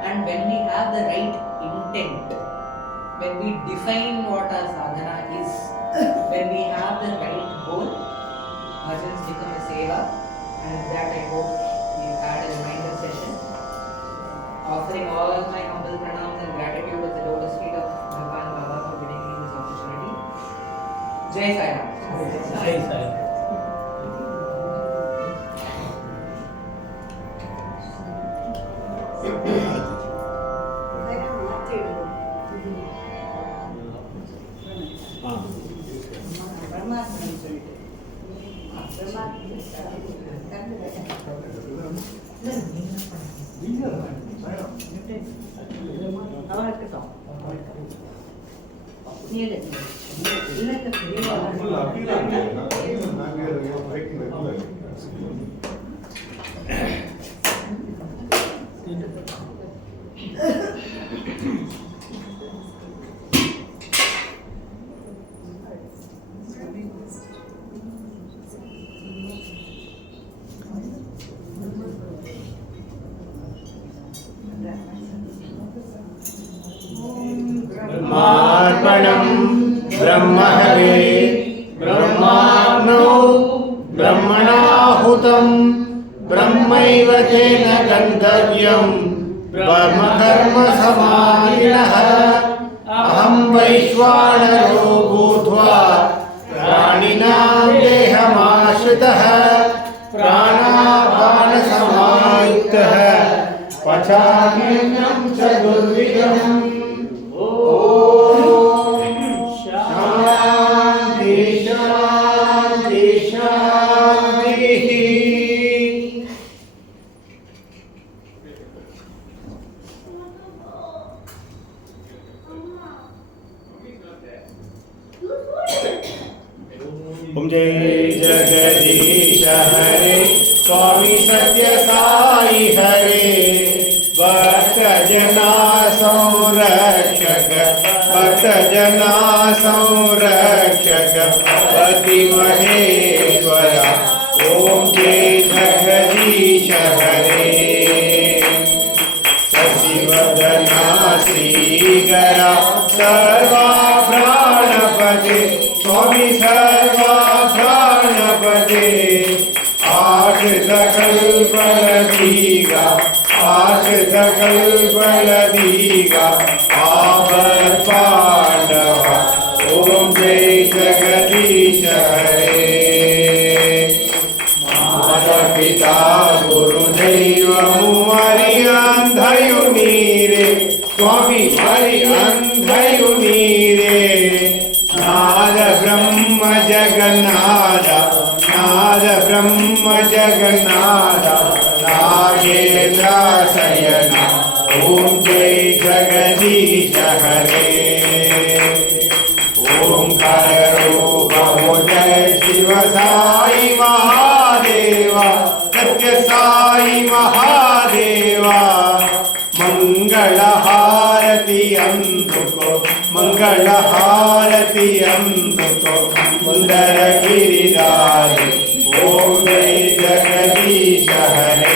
and when we have the right intent, when we define what our sadhana is, when we have the right goal, bhajans become a seva. And with that, I hope we've had a reminder session. Offering all my humble pranams and gratitude at the lotus feet of Bhagwan Baba for giving me this opportunity. Jai Sai Ram. Jai Sai Ram. ब्रह्मार्पणम् ब्रह्महवे ब्रह्माग्नौ ब्रह्मणाहुतं ब्रह्मैव तेन गन्तव्यं ब्रह्मकर्मसमाधिनः अहं वैश्वानरो भूत्वा प्राणिनां देहमाश्रितः प्राणापानसमायुक्तः पचाम्यन्नं चतुर्विधम् शान्ति शान्ति शान्तिः। ओम जय जगदीश हरे स्वामी सत्य साई हरे भक्त जना संरक्षक भक्त जना संरक्षक पति महेश्वर ओम जय जगदीश हरे शशिवदना श्रीगरा सर्वा प्राणपते स्वामी सर्वा प्राणपते आठ सकल आठ सकल आवर पांडव ओम जय जगदीश हरे माता पिता गुरुदेव मुमरि अंधयु नीरे स्वामी हरि अंधयु नीरे नाद ब्रह्म जगन्नाथ नाद ब्रह्म जगन्नाथ नागेन्द्र शयना ओम जय जगदीश हरे ओंकार रूप हो जय शिव साई महादेवा सत्य साई महादेवा मंगल हारति अंधुको मंगल हारति अंधुको सुंदर गिरिधारी ओम जय जगदीश हरे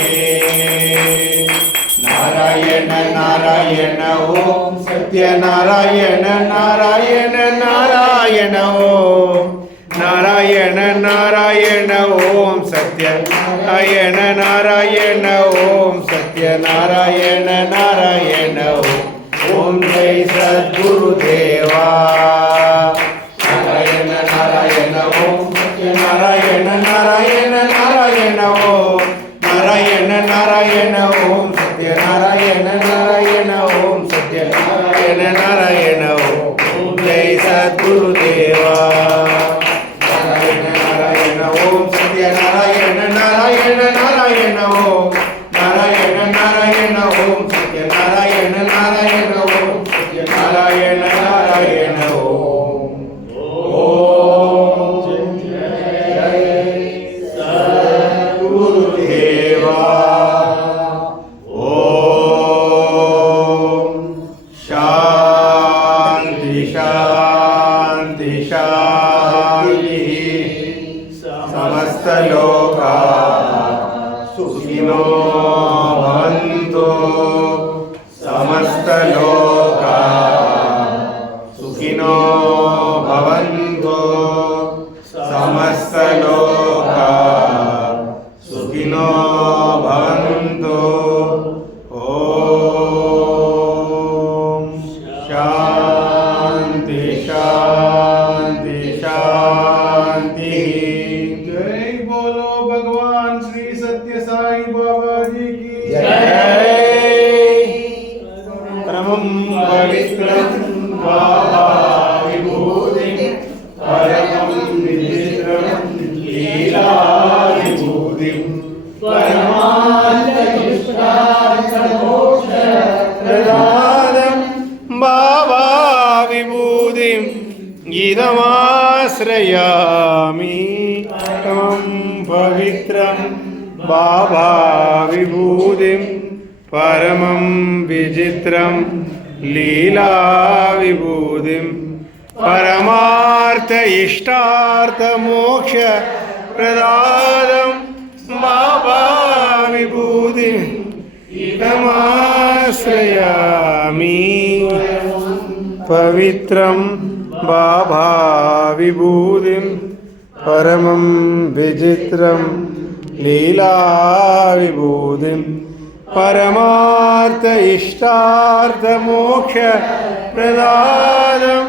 नारायण नारायण ओम सत्य नारायण नारायण नारायण ओम नारायण नारायण ओम सत्य नारायण नारायण ओम सत्य नारायण नारायण ओम जय सद्गुरुदेवा नारायण नारायण ओम सत्य नारायण नारायण नारायण ओम नारायण नारायण ओम सत्य नारायण नारायण ओम सत्य नारायण नारायण ओम जय सद्गुरुदेवा नारायण नारायण ओम सत्य नारायण नारायण नारायण ओम नारायण नारायण ओम सत्य नारायण नारायण ओम सत्य नारायण नारायण ओम ओम जय सद्गुरु भवन्तु। ॐ शान्ति शान्ति शान्तिः। जय बोलो भगवान श्री सत्य साई बाबा जी की जय। परमं पवित्रं बाबा विभूतिं परमं विचित्रं लीला विभूतिं परमार्थइष्टार्थमोक्षप्रदानं बाबा विभूतिं इदमाश्रयामि। परमं पवित्रं बाबा विभूतिं परमं विचित्रं लीला विभूतिं परमार्थ इष्टार्थमोक्ष प्रदानं बाबा विभूतिं इदमाश्रयामि। पवित्रं बाबा विभूतिं परमं विचित्रं लीला विभूतिं परमार्थ इष्टार्थ मोक्ष प्रदानं